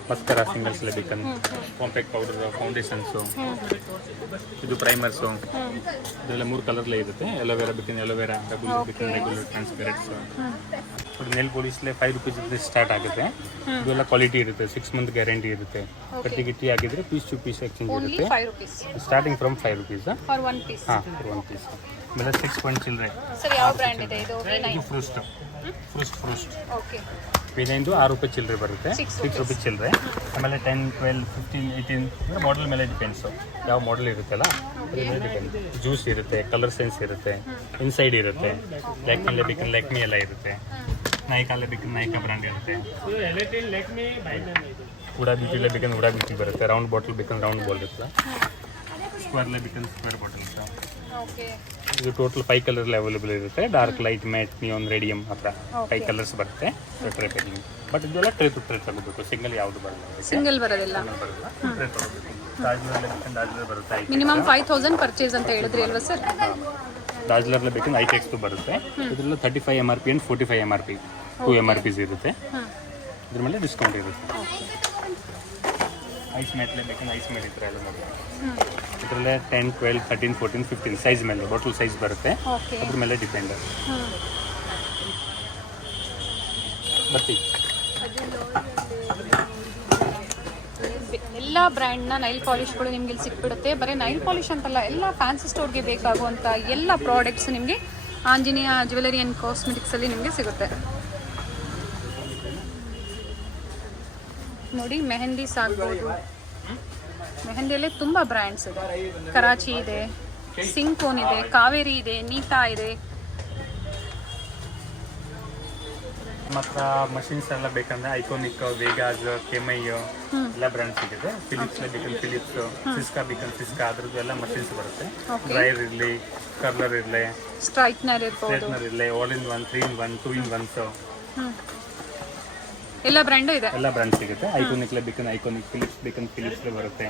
ಮಸ್ಕರಾ ಸಿಂಗಲ್ಸ್ ಎಲ್ಲ ಬೇಕಂದ್ರೆ ಕಾಂಪ್ಯಾಕ್ಟ್ ಪೌಡರ್, ಫೌಂಡೇಶನ್ಸು, ಇದು ಪ್ರೈಮರ್ಸು, ಇದೆಲ್ಲ 3 ಕಲರ್ಲೇ ಇರುತ್ತೆ. ಎಲೋವೆರಾ ಬೇಕಂದ್ರೆ ಎಲೋವೆರಾ, ರೆಗ್ಯುಲರ್ ಟ್ರಾನ್ಸ್ಪೆರೆಂಟ್ಸು. ನೇಲ್ ಪಾಲಿಶ್ಲೆ 5 ರೂಪೀಸ್ ಸ್ಟಾರ್ಟ್ ಆಗುತ್ತೆ. ಇದೆಲ್ಲ ಕ್ವಾಲಿಟಿ ಇರುತ್ತೆ. 6 ಮಂತ್ ಗ್ಯಾರಂಟಿ ಇರುತ್ತೆ. ಕಟ್ಟಿ ಗಿಟ್ಟಿ ಆಗಿದ್ರೆ piece to piece exchange only ಇರುತ್ತೆ. 5 rupees starting from 5 rupees for 1 piece. ಹಾಂ 1 ಪೀಸ್. ಆಮೇಲೆ 6 ಪಾಯಿಂಟ್ ಚಿಲ್ಲರೆ. ಸರ್ ಯಾವ ಬ್ರ್ಯಾಂಡ್ ಇದೆ ಇದು? ಇದು ಫ್ರೂಸ್ಟ್. ಓಕೆ. V9 6 ರೂಪಾಯಿ ಚಿಲ್ಲರೆ ಬರುತ್ತೆ. 6 ರೂಪಾಯಿ ಚಿಲ್ಲರೆ. ಆಮೇಲೆ 10, 12, 15, 18 ಮಾಡೆಲ್ ಮೇಲೆ ಡಿಪೆಂಡ್ಸು. ಯಾವ ಮಾಡೆಲ್ ಇರುತ್ತಲ್ಲ ಅದ್ರ ಮೇಲೆ ಡಿಪೆಂಡ್. ಜ್ಯೂಸ್ ಇರುತ್ತೆ, ಕಲರ್ ಸೆನ್ಸ್ ಇರುತ್ತೆ, ಇನ್ಸೈಡ್ ಇರುತ್ತೆ. ಲ್ಯಾಕ್ಮಿಲೆ ಬೇಕಂದ್ರೆ ಲ್ಯಾಕ್ಮಿ ಎಲ್ಲ ಇರುತ್ತೆ. ನಾಯ್ಕಾಲೆ ಬೇಕಂದ್ರೆ ನಾಯ್ಕಾ ಬ್ರ್ಯಾಂಡ್ ಇರುತ್ತೆ. ಉಡಾ ಬ್ಯೂಟಿಲೆ ಬೇಕಂದ್ರೆ ಉಡಾ ಬ್ಯೂಟಿ ಬರುತ್ತೆ. ರೌಂಡ್ ಬಾಟಲ್ ಬೇಕಂದ್ರೆ ರೌಂಡ್ ಬಾಲ್ ಇರುತ್ತೆ. ಸ್ಕ್ವೇರ್ಲೆ ಬೇಕಂದ್ರೆ ಸ್ಕ್ವೇರ್ ಬಾಟಲ್ ಇರುತ್ತೆ. ಓಕೆ. ಇದು ಟೋಟಲ್ 5 ಕಲರ್ ಅವೈಲೇಬಲ್ ಇರುತ್ತೆ. Dark, light, mat, neon, radium ಆ ಥರ 5 ಕಲರ್ಸ್ ಬರುತ್ತೆ. Tray packing. ಬಟ್ ಇದೆಲ್ಲ ಟ್ರೇ ಟು ಟ್ರೇ ತಗೋಬೇಕು. ಸಿಂಗಲ್ ಯಾವುದು ಬರಲ್ಲ. ಸಿಂಗಲ್ ಬರೋದಿಲ್ಲ. ಬರಲ್ಲ, ಟ್ರೇ ತಗೋಬೇಕು. ಡಾಜ್ಲರ್ಲೆ ಬೇಕಂದ್ರೆ ಡಾಜ್ಲರ್ ಬರುತ್ತೆ. ಮಿನಿಮಮ್ 5000 ಪರ್ಚೇಸ್ ಅಂತ ಹೇಳಿದ್ರಿ ಅಲ್ವಾ ಸರ್? ಡಾಜ್ಲರ್ಲೆ ಬೇಕಂದ್ರೆ ಐಟೆಕ್ಸ್ದು ಬರುತ್ತೆ. ಇದರಲ್ಲಿ 35 MRP ಆ್ಯಂಡ್ 45 MRP 2 MRPs ಇರುತ್ತೆ. ಇದ್ರ ಮೇಲೆ ಡಿಸ್ಕೌಂಟ್ ಇರುತ್ತೆ. ಐಸ್ ಮ್ಯಾಟ್ಲೆ ಬೇಕಂದ್ರೆ ಐಸ್ ಮ್ಯಾಟ್ ಇದ್ರೆ ಎಲ್ಲ ನೋಡಿ. ಇದರಲ್ಲೇ 10, 12, 13, 14, 15 ಸೈಜ್ ಮೇಲೆ ಬಾಟಲ್ ಸೈಜ್ ಬರುತ್ತೆ. ಅದ್ರ ಮೇಲೆ ಡಿಪೆಂಡ್. ಬರ್ತಿ ಎಲ್ಲ ಬ್ರ್ಯಾಂಡ್ನ ನೈಲ್ ಪಾಲಿಷ್ಗಳು ನಿಮ್ಗೆ ಇಲ್ಲಿ ಸಿಕ್ಬಿಡುತ್ತೆ. ಬರೀ ನೈಲ್ ಪಾಲಿಶ್ ಅಂತಲ್ಲ, ಎಲ್ಲ ಫ್ಯಾನ್ಸಿ ಸ್ಟೋರ್ಗೆ ಬೇಕಾಗುವಂಥ ಎಲ್ಲ ಪ್ರಾಡಕ್ಟ್ಸ್ ನಿಮಗೆ ಆಂಜನೇಯ ಜ್ಯುವೆಲರಿ ಆ್ಯಂಡ್ ಕಾಸ್ಮೆಟಿಕ್ಸಲ್ಲಿ ನಿಮಗೆ ಸಿಗುತ್ತೆ. ನೋಡಿ ಮೆಹಂದೀಸ್ ಆಗ್ಬೋದು, ಮೆಹಂದಿಯಲ್ಲೇ ತುಂಬ ಬ್ರ್ಯಾಂಡ್ಸ್ ಇದೆ. ಕರಾಚಿ ಇದೆ, ಸಿಂಕೋನ್ ಇದೆ, ಕಾವೇರಿ ಇದೆ, ನೀತಾ ಇದೆ. ಮತ್ತು ಮಷಿನ್ಸ್ ಎಲ್ಲ ಬೇಕಂದ್ರೆ ಐಕಾನಿಕ್, ವೇಗಾಸ್, ಕೆಮೈ ಎಲ್ಲ ಬ್ರ್ಯಾಂಡ್ ಸಿಗುತ್ತೆ. ಫಿಲಿಪ್ಸ್ ಬೇಕಂದ್ರೆ ಫಿಲಿಪ್ಸ್, ಸಿಸ್ಕಾ ಬೇಕಂದ್ರೆ ಸಿಸ್ಕಾ, ಅದ್ರದ್ದು ಎಲ್ಲ ಮಷಿನ್ಸ್ ಬರುತ್ತೆ. ಡ್ರೈಯರ್ ಇರಲಿ, ಕರ್ಲರ್ ಇರಲಿ, ಸ್ಟ್ರೈಟ್ನರ್ ಇರಲಿ, all in one, 3 in 1, 2 in 1. ಎಲ್ಲ ಬ್ರ್ಯಾಂಡು ಇದೆ, ಎಲ್ಲ ಬ್ರ್ಯಾಂಡ್ ಸಿಗುತ್ತೆ. ಐಕಾನಿಕ್ ಬೇಕಂದ್ರೆ ಐಕಾನಿಕ್, ಫಿಲಿಪ್ಸ್ ಬೇಕಂದ್ರೆ ಫಿಲಿಪ್ಸ್ ಬರುತ್ತೆ.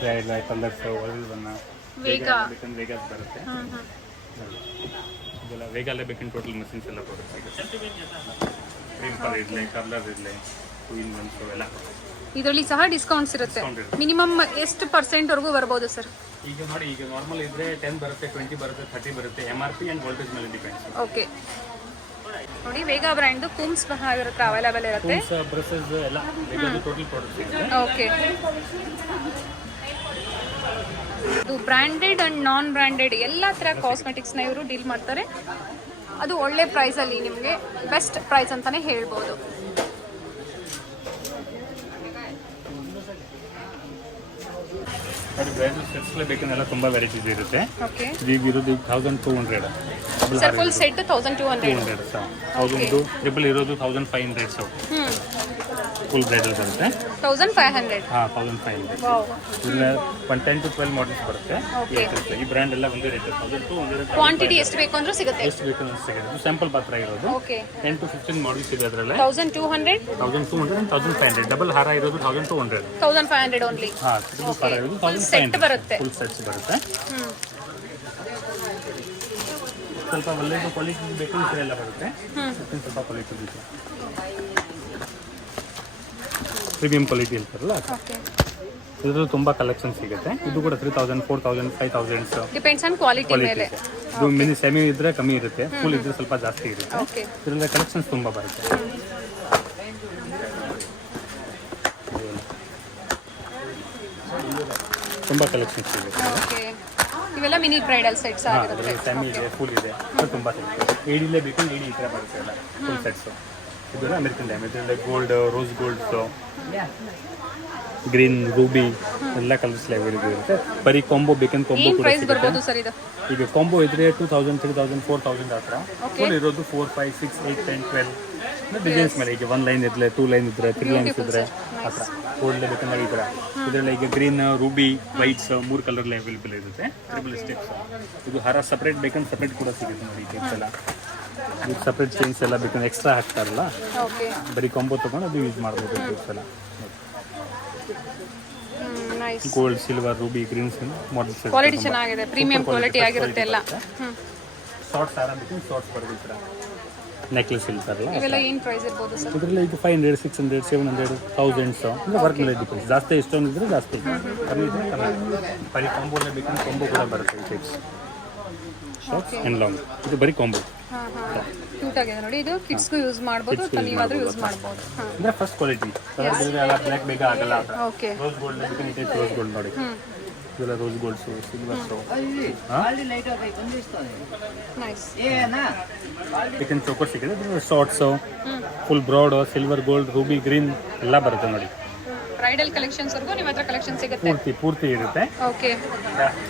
Dryer, colours, all in one, ಬೇಕಂದ್ರೆ ವೇಗಾಸ್ ಬರುತ್ತೆ. ಇದೆಲ್ಲ ವೇಗಲ್ಲೇ ಬೇಕಂದ್ರೆ ಟೋಟಲ್ ಮಷಿನ್ಸ್ ಎಲ್ಲ ಬರುತ್ತೆ. ಕ್ರೀಂಪರ್ ಇರಲಿ, ಕರ್ಲರ್ ಇರಲಿ, 2 in 1 ಎಲ್ಲ. ಇದರಲ್ಲಿ ಸಹ ಡಿಸ್ಕೌಂಟ್ಸ್ ಇರುತ್ತೆ. ಮಿನಿಮಮ್ ಎಷ್ಟು ಪರ್ಸೆಂಟ್ವರೆಗೂ ಬರ್ಬೋದು ಸರ್? ಈಗ ನೋಡಿ, ಈಗ ನಾರ್ಮಲ್ ಇದ್ರೆ 10 ಬರುತ್ತೆ, 20 ಬರುತ್ತೆ, 30 ಬರುತ್ತೆ. MRP ಆ್ಯಂಡ್ ವೋಲ್ಟೇಜ್ ಮೇಲೆ ಡಿಪೆಂಡ್ಸ್. ಓಕೆ, ನೋಡಿ ವೇಗಾ ಬ್ರ್ಯಾಂಡ್ದು ಕೂಮ್ಸ್ ಸಹ ಇರುತ್ತೆ, ಅವೈಲೇಬಲ್ ಇರುತ್ತೆ. ಬ್ರಷಸ್ ಎಲ್ಲ ವೇಗಾದ ಟೋಟಲ್ ಪ್ರಾಡಕ್ಟ್ಸ್ ಸಿಗುತ್ತೆ. ಓಕೆ, ಇದು ಬ್ರ್ಯಾಂಡೆಡ್ ಅಂಡ್ ನಾನ್ ಬ್ರ್ಯಾಂಡೆಡ್ ಎಲ್ಲ ಥರ ಕಾಸ್ಮೆಟಿಕ್ಸ್ನ ಇವರು ಡೀಲ್ ಮಾಡ್ತಾರೆ. ಅದು ಒಳ್ಳೆ ಪ್ರೈಸಲ್ಲಿ ನಿಮಗೆ ಬೆಸ್ಟ್ ಪ್ರೈಸ್ ಅಂತಲೇ ಹೇಳ್ಬೋದು. ನೋಡಿ ಬ್ರೈಡಲ್ ಸೆಟ್ಸ್ಲೇ ಬೇಕಂದ್ರೆ ತುಂಬ ವೆರೈಟೀಸ್ ಇರುತ್ತೆ. ಓಕೆ, ಈಗ ಇರೋದು 1200 ಸರ್ ಫುಲ್ ಸೆಟ್ 1200. 1000 ಟ್ರಿಬಲ್ ಇರೋದು 1500. ಫುಲ್ ಬ್ರೈಡಲ್ ಬರುತ್ತೆ 1500. ಹಾಂ, 1500. ವಾವ್, ಇಲ್ಲ 10 to 12 ಮಾಡಲ್ಸ್ ಬರುತ್ತೆ. ಈ ಬ್ರ್ಯಾಂಡ್ ಎಲ್ಲ ಒಂದೇ ರೇಟ್. 1200 ಕ್ವಾಂಟಿಟಿ ಎಷ್ಟು ಬೇಕು ಅಂದ್ರೂ ಸಿಗುತ್ತೆ. ಎಷ್ಟು ಬೇಕು ಅಂತ ಸಿಗುತ್ತೆ. ಸ್ಯಾಂಪಲ್ ಮಾತ್ರ ಇರೋದು. ಓಕೆ, 10 to 15 ಮಾಡಲ್ಸ್ ಇದೆ ಅದರಲ್ಲಿ. 1200, 1200 and 1500. ಡಬಲ್ ಹಾರ ಇರೋದು 1200. 1500 ಓನ್ಲಿ. ಹಾಂ, ಟ್ರಿಬಲ್ ಹಾರ ಇರೋದು ಫುಲ್ ಸೆಟ್ 1500. ಬರುತ್ತೆ. ಫುಲ್ ಸೆಟ್ಸ್ ಬರುತ್ತೆ. ಸ್ವಲ್ಪ ಒಳ್ಳೆಯದು ಕ್ವಾಲಿಟಿ ಬೇಕು ಎಲ್ಲ ಬರುತ್ತೆ. ಸ್ವಲ್ಪ ಕ್ವಾಲಿಟಿ ಬೇಕು, ಪ್ರೀಮಿಯಂ ಕ್ವಾಲಿಟಿ ಇರ್ತಾರಲ್ಲ. ಓಕೆ, ಇದ್ರಲ್ಲಿ ತುಂಬ ಕಲೆಕ್ಷನ್ ಸಿಗುತ್ತೆ. ಇದು ಕೂಡ 3000, 4000, 5000 ಡಿಪೆಂಡ್ಸ್ ಆನ್ ಕ್ವಾಲಿಟಿ ಮೇಲೆ. ಇದು ಮಿನಿ ಸೆಮಿ ಇದ್ರೆ ಕಮ್ಮಿ ಇರುತ್ತೆ, ಫುಲ್ ಇದ್ರೆ ಸ್ವಲ್ಪ ಜಾಸ್ತಿ ಇರುತ್ತೆ. ಓಕೆ, ಇದರಲ್ಲಿ ಕಲೆಕ್ಷನ್ಸ್ ತುಂಬ ಬರುತ್ತೆ. ತುಂಬ ಕಲೆಕ್ಷನ್ಸ್ ಸಿಗುತ್ತೆ. ಓಕೆ, ಇವೆಲ್ಲ ಮಿನಿ ಬ್ರೈಡಲ್ ಸೆಟ್ಸ್ ಆಗಿರುತ್ತೆ. ಸೆಮಿ ಇದೆ, ಫುಲ್ ಇದೆ, ತುಂಬ ಸಿಗುತ್ತೆ. ಏಡಿಲೇ ಬೇಕು, ಏಡಿ ಈ ಥರ ಬರುತ್ತೆ ಎಲ್ಲ ಫುಲ್ ಸೆಟ್ಸು. ಇದೆಲ್ಲ ಅಮೆರಿಕನ್ ಡ್ಯಾಮ್. ಇದರಲ್ಲಿ ಗೋಲ್ಡ್, ರೋಸ್ ಗೋಲ್ಡ್ಸು, ಗ್ರೀನ್, ರೂಬಿ ಎಲ್ಲ ಕಲರ್ಸ್ ಅವೈಲೇಬಲ್ ಇರುತ್ತೆ. ಬರೀ ಕಾಂಬೋ ಬೇಕಂದ್ರೆ ಕಾಂಬೋ ಏನು ಕೂಡ ಪ್ರೈಸ್ ಸಿಗುತ್ತೆ. ಬರ್ಬೋದು ಸರ್ ಇದು? ಈಗ ಕಾಂಬೋ ಇದ್ರೆ 2000, 3000, 4000 ಹತ್ರ. ಫುಲ್ ಇರೋದು 4, 5, 6, 8, 10, 12 ಡಿಸೈನ್ಸ್ ಮೇಲೆ. ಈಗ 1 ಲೈನ್ ಇದ್ರೆ, 2 ಲೈನ್ ಇದ್ರೆ, 3 ಲೈನ್ಸ್ ಇದ್ರೆ ಆ ಥರ ಗೋಲ್ಡ್ ಬೇಕಂದ್ರೆ ಈ ಥರ. ಇದರಲ್ಲಿ ಈಗ ಗ್ರೀನ್, ರೂಬಿ, ವೈಟ್ಸ್ 3 ಕಲರ್ಲಿ ಅವೈಲೇಬಲ್ ಇರುತ್ತೆ. Triple steps. ಇದು ಹಾರ ಸಪ್ರೇಟ್ ಬೇಕಂದ್ರೆ ಸಪ್ರೇಟ್ ಕೂಡ ಸಿಗುತ್ತೆ ನೋಡಿ. ಈ ಎಲ್ಲ ಇದು ಸಪ್ರೇಟ್ ಚೈನ್ಸ್ ಎಲ್ಲ ಬೇಕಂದ್ರೆ ಎಕ್ಸ್ಟ್ರಾ ಹಾಕ್ತಾರಲ್ಲ, ಓಕೆ, ಬರೀ ಕಾಂಬೋ ತೊಗೊಂಡು ಅದು ಯೂಸ್ ಮಾಡ್ಬೋದು. ಎಲ್ಲ nice. Gold, silver, ruby, greens models. Quality ಚೆನ್ನಾಗಿದೆ, ಪ್ರೀಮಿಯಂ ಕ್ವಾಲಿಟಿ ಆಗಿರುತ್ತೆ ಎಲ್ಲ. ಶಾರ್ಟ್ಸ್ ಹಾರ ಬೇಕಂದ್ರೆ ಶಾರ್ಟ್ಸ್ ಬರೋದು ಈ ಥರ. ನೆಕ್ಲೆಸ್ ಇರ್ತಾರಲ್ಲ, ಇವೆಲ್ಲ ಏನು ಪ್ರೈಸ್ ಇರ್ಬೋದು ಸರ್? ಇದರಲ್ಲಿ ಇದು 500, 600, 700, 1000 ಅಂದರೆ ವರ್ಕ್ ಮೇಲೆ ಡಿಪೆಂಡ್ಸ್. ಜಾಸ್ತಿ ಎಷ್ಟೊಂದು ಇದ್ರೆ ಜಾಸ್ತಿ, ಕಮ್ಮಿ ಇದ್ರೆ ಕಮ್ಮಿ. ಬರೀ ಕಾಂಬೋಲ್ಲೇ ಬೇಕಂದ್ರೆ ಕಾಂಬೋ ಕೂಡ ಬರುತ್ತೆ. ಈ ಟೈಪ್ಸ್ ಶಾರ್ಟ್ಸ್ ಆ್ಯಂಡ್ ಲಾಂಗ್, ಇದು ಬರೀ ಕಾಂಬೋ. ಕ್ಯೂಟ್ ಆಗಿದೆ ನೋಡಿ. ಇದು ಕಿಡ್ಸ್ಗೂ ಯೂಸ್ ಮಾಡ್ಬೋದು ಅಥವಾ ನೀವಾದರೂ ಯೂಸ್ ಮಾಡ್ಬೋದು. ಅಂದರೆ ಫಸ್ಟ್ ಕ್ವಾಲಿಟಿ. ಎಲ್ಲ ಬ್ಲ್ಯಾಕ್ ಬೇಗ ಆಗಲ್ಲ. ಓಕೆ, ರೋಸ್ ಗೋಲ್ಡ್ ಬೇಕಂದ್ರೆ ರೋಸ್ ಗೋಲ್ಡ್ ನೋಡಿ. ಇದೆಲ್ಲ rose golds, silvers. Nice. Chicken choker ಸಿಗುತ್ತೆ. Shorts, full broad, silver, gold, ruby, green ಎಲ್ಲ ಬರುತ್ತೆ ನೋಡಿ. ಬ್ರೈಡಲ್ ಕಲೆಕ್ಷನ್ಸ್ವರೆಗೂ ನಿಮ್ಮ ಹತ್ರ ಕಲೆಕ್ಷನ್ ಸಿಗುತ್ತೆ. ಪೂರ್ತಿ ಇರುತ್ತೆ. ಓಕೆ,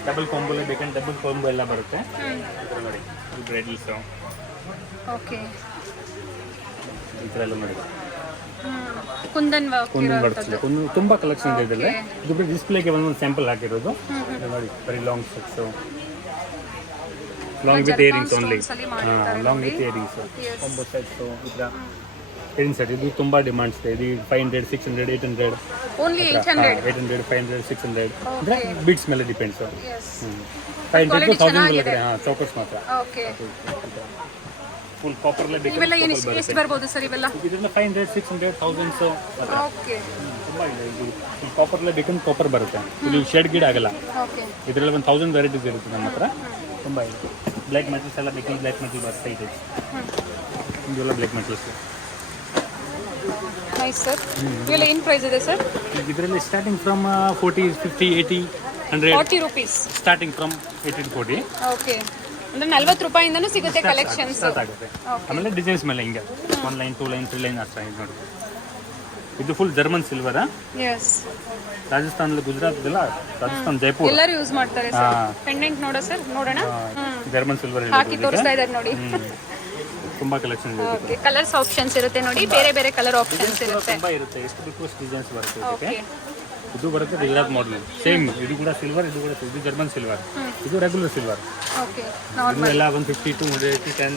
ಡಬಲ್ ಕಾಂಬೋಲೆ ಬೇಕಂದ್ರೆ ಡಬಲ್ ಕಾಂಬೋ ಎಲ್ಲ ಬರುತ್ತೆ ನೋಡಿ. ಬ್ರೈಡಲ್ಸು ಓಕೆ, ಈ ಥರ ಎಲ್ಲ ನೋಡಿ. ಕುಂದನ್ ವರ್ಕ್ ಇರೋಂಥದ್ದು. ತುಂಬ ಕಲೆಕ್ಷನ್ ಇದೆ ಇದರಲ್ಲಿ. ಇದು ಬರೀ ಡಿಸ್ಪ್ಲೇಗೆ ಒಂದೊಂದು ಸ್ಯಾಂಪಲ್ ಹಾಕಿರೋದು ನೋಡಿ. ಬರೀ long sets, long with earrings only. Long with earrings combo sets. ಈ ಥರ ಇಯರಿಂಗ್ ಸೆಟ್ ಇದು ತುಂಬ ಡಿಮಾಂಡ್ಸ್ ಇದೆ. ಇದು 500, 600, 800. ಓನ್ಲಿ 800. 800, 500, 600 ಅಂದರೆ ಬೀಟ್ಸ್ ಮೇಲೆ ಡಿಪೆಂಡ್ಸು. ಎಸ್, 500 to 1000 ಒಳಗಡೆ. ಹಾಂ, ಚೌಕರ್ಸ್ ಮಾತ್ರ. ಓಕೆ. ಫುಲ್ ಕಾಪರ್ಲೇ ಬೇಕು. ಇವೆಲ್ಲ ಏನು ಎಷ್ಟು ಬರ್ಬೋದು ಸರ್ ಇವೆಲ್ಲ? ಇದರಿಂದ 500, 600, 1000 ಓಕೆ, ತುಂಬ ಇದೆ. ಇದು ಫುಲ್ ಕಾಪರ್ಲೇ ಬೇಕಂದ್ರೆ ಕಾಪರ್ ಬರುತ್ತೆ. ಇದು ಶೇಡ್ ಗಿಡ್ ಆಗಲ್ಲ. ಓಕೆ, ಇದರಲ್ಲಿ 1000 ವೆರೈಟೀಸ್ ಇರುತ್ತೆ ನಮ್ಮ ಹತ್ರ. ತುಂಬ ಇದೆ. ಬ್ಲ್ಯಾಕ್ ಮೆಟಲ್ಸ್ ಎಲ್ಲ ಬೇಕಂದ್ರೆ ಬ್ಲ್ಯಾಕ್ ಮೆಟಲ್ ಬರುತ್ತೆ. ಇದೆ ಇದೆಲ್ಲ ಬ್ಲ್ಯಾಕ್ ಮೆಟಲ್ಸ್. Nice sir. ಇವೆಲ್ಲ ಏನು ಪ್ರೈಸ್ ಇದೆ ಸರ್? ಈಗ ಇದರಲ್ಲಿ starting from 40, 50, 80, 100 40 rupees. Starting from 80 to 40 okay, ಅಂದರೆ 40 ರೂಪಾಯಿಂದನೂ ಸಿಗುತ್ತೆ ಕಲೆಕ್ಷನ್ಸ್. ಸ್ಟಾರ್ಟ್ ಆಗುತ್ತೆ. ಆಮೇಲೆ ಡಿಸೈನ್ಸ್ ಮೇಲೆ ಹಿಂಗೆ 1 ಲೈನ್ 2 ಲೈನ್ 3 ಲೈನ್ ಅಷ್ಟೇ ಇದು ನೋಡಿ. ಇದು full German silver. Yes, Rajasthan Gujarat ಎಲ್ಲ ರಾಜಸ್ಥಾನ್ ಜೈಪುರ್ ಎಲ್ಲರೂ ಯೂಸ್ ಮಾಡ್ತಾರೆ ಸರ್. ಪೆಂಡೆಂಟ್ ನೋಡೋಣ. ಜರ್ಮನ್ ಸಿಲ್ವರ್ ಹಾಕಿ ತೋರಿಸ್ತಾ ಇದ್ದಾರೆ ನೋಡಿ. ತುಂಬಾ ಕಲೆಕ್ಷನ್ ಇದೆ. ಓಕೆ, ಕಲರ್ಸ್ ಆಪ್ಷನ್ಸ್ ಇರುತ್ತೆ ನೋಡಿ, ಬೇರೆ ಬೇರೆ ಕಲರ್ ಆಪ್ಷನ್ಸ್ ಇರುತ್ತೆ. ತುಂಬಾ ಇರುತ್ತೆ, ಎಷ್ಟು ಬೇಕು ಅಷ್ಟು ಡಿಸೈನ್ಸ್ ಬರುತ್ತೆ ಇದಕ್ಕೆ. ಓಕೆ, ಇದು ಬರುತ್ತೆ ಗುಜರಾತ್ ಮಾಡೆಲ್ ಸೇಮ್. ಇದು ಕೂಡ ಸಿಲ್ವರ್, ಇದು ಜರ್ಮನ್ ಸಿಲ್ವರ್, ಇದು ರೆಗ್ಯುಲರ್ ಸಿಲ್ವರ್. ಓಕೆ, ಇದು ಎಲ್ಲ 150 to 110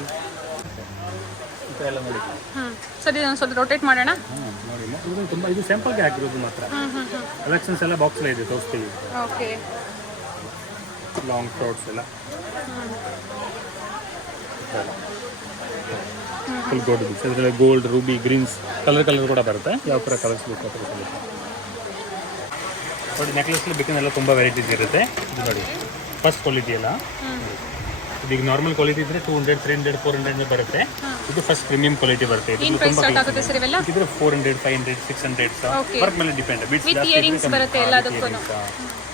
ಎಲ್ಲ ನೋಡಿ. ಸರಿ, ಇದನ್ನು ಸ್ವಲ್ಪ ರೊಟೇಟ್ ಮಾಡೋಣ. ನೋಡಿ ಇದು ತುಂಬಾ, ಇದು ಸ್ಯಾಂಪಲ್ಗೆ ಹಾಕಿರೋದು ಮಾತ್ರ. ಕಲೆಕ್ಷನ್ಸ್ ಎಲ್ಲ ಬಾಕ್ಸ್ ಇದೆ, ತೋರಿಸ್ತೀವಿ. ಓಕೆ, ಲಾಂಗ್ ಶಾರ್ಟ್ಸ್ ಎಲ್ಲ ಫುಲ್ ಗೋಲ್ಡ್ ಬಿಡ್ಸ್. ಅದರಲ್ಲಿ ಗೋಲ್ಡ್, ರೂಬಿ, ಗ್ರೀನ್ಸ್ ಕಲರ್ ಕೂಡ ಬರುತ್ತೆ. ಯಾವ ಥರ ಕಲರ್ಸ್ ಬೇಕು ಆ ಥರ ಸಿಗುತ್ತೆ ನೋಡಿ. ನೆಕ್ಲೆಸ್ಲಿ ಬೇಕಂದ್ರೆ ತುಂಬ ವೆರೈಟೀಸ್ ಇರುತ್ತೆ. ಇದು ನೋಡಿ ಫಸ್ಟ್ ಕ್ವಾಲಿಟಿ ಎಲ್ಲ. ಇದೀಗ ನಾರ್ಮಲ್ ಕ್ವಾಲಿಟಿ ಇದ್ರೆ 200, 300, 400 ಬರುತ್ತೆ. ಇದು ಫಸ್ಟ್ ಪ್ರೀಮಿಯಂ ಕ್ವಾಲಿಟಿ ಬರುತ್ತೆ. ಏನು ಪ್ರೈಸ್ ಸ್ಟಾರ್ಟ್ ಆಗುತ್ತೆ ಸರ್ ಇವೆಲ್ಲ? ಇದ್ರೆ 400, 500, 600 ವರ್ಕ್ ಮೇಲೆ ಡಿಪೆಂಡ್. ವಿತ್ ಇಯರಿಂಗ್ಸ್ ಬರುತ್ತೆ ಎಲ್ಲದಕ್ಕೂ.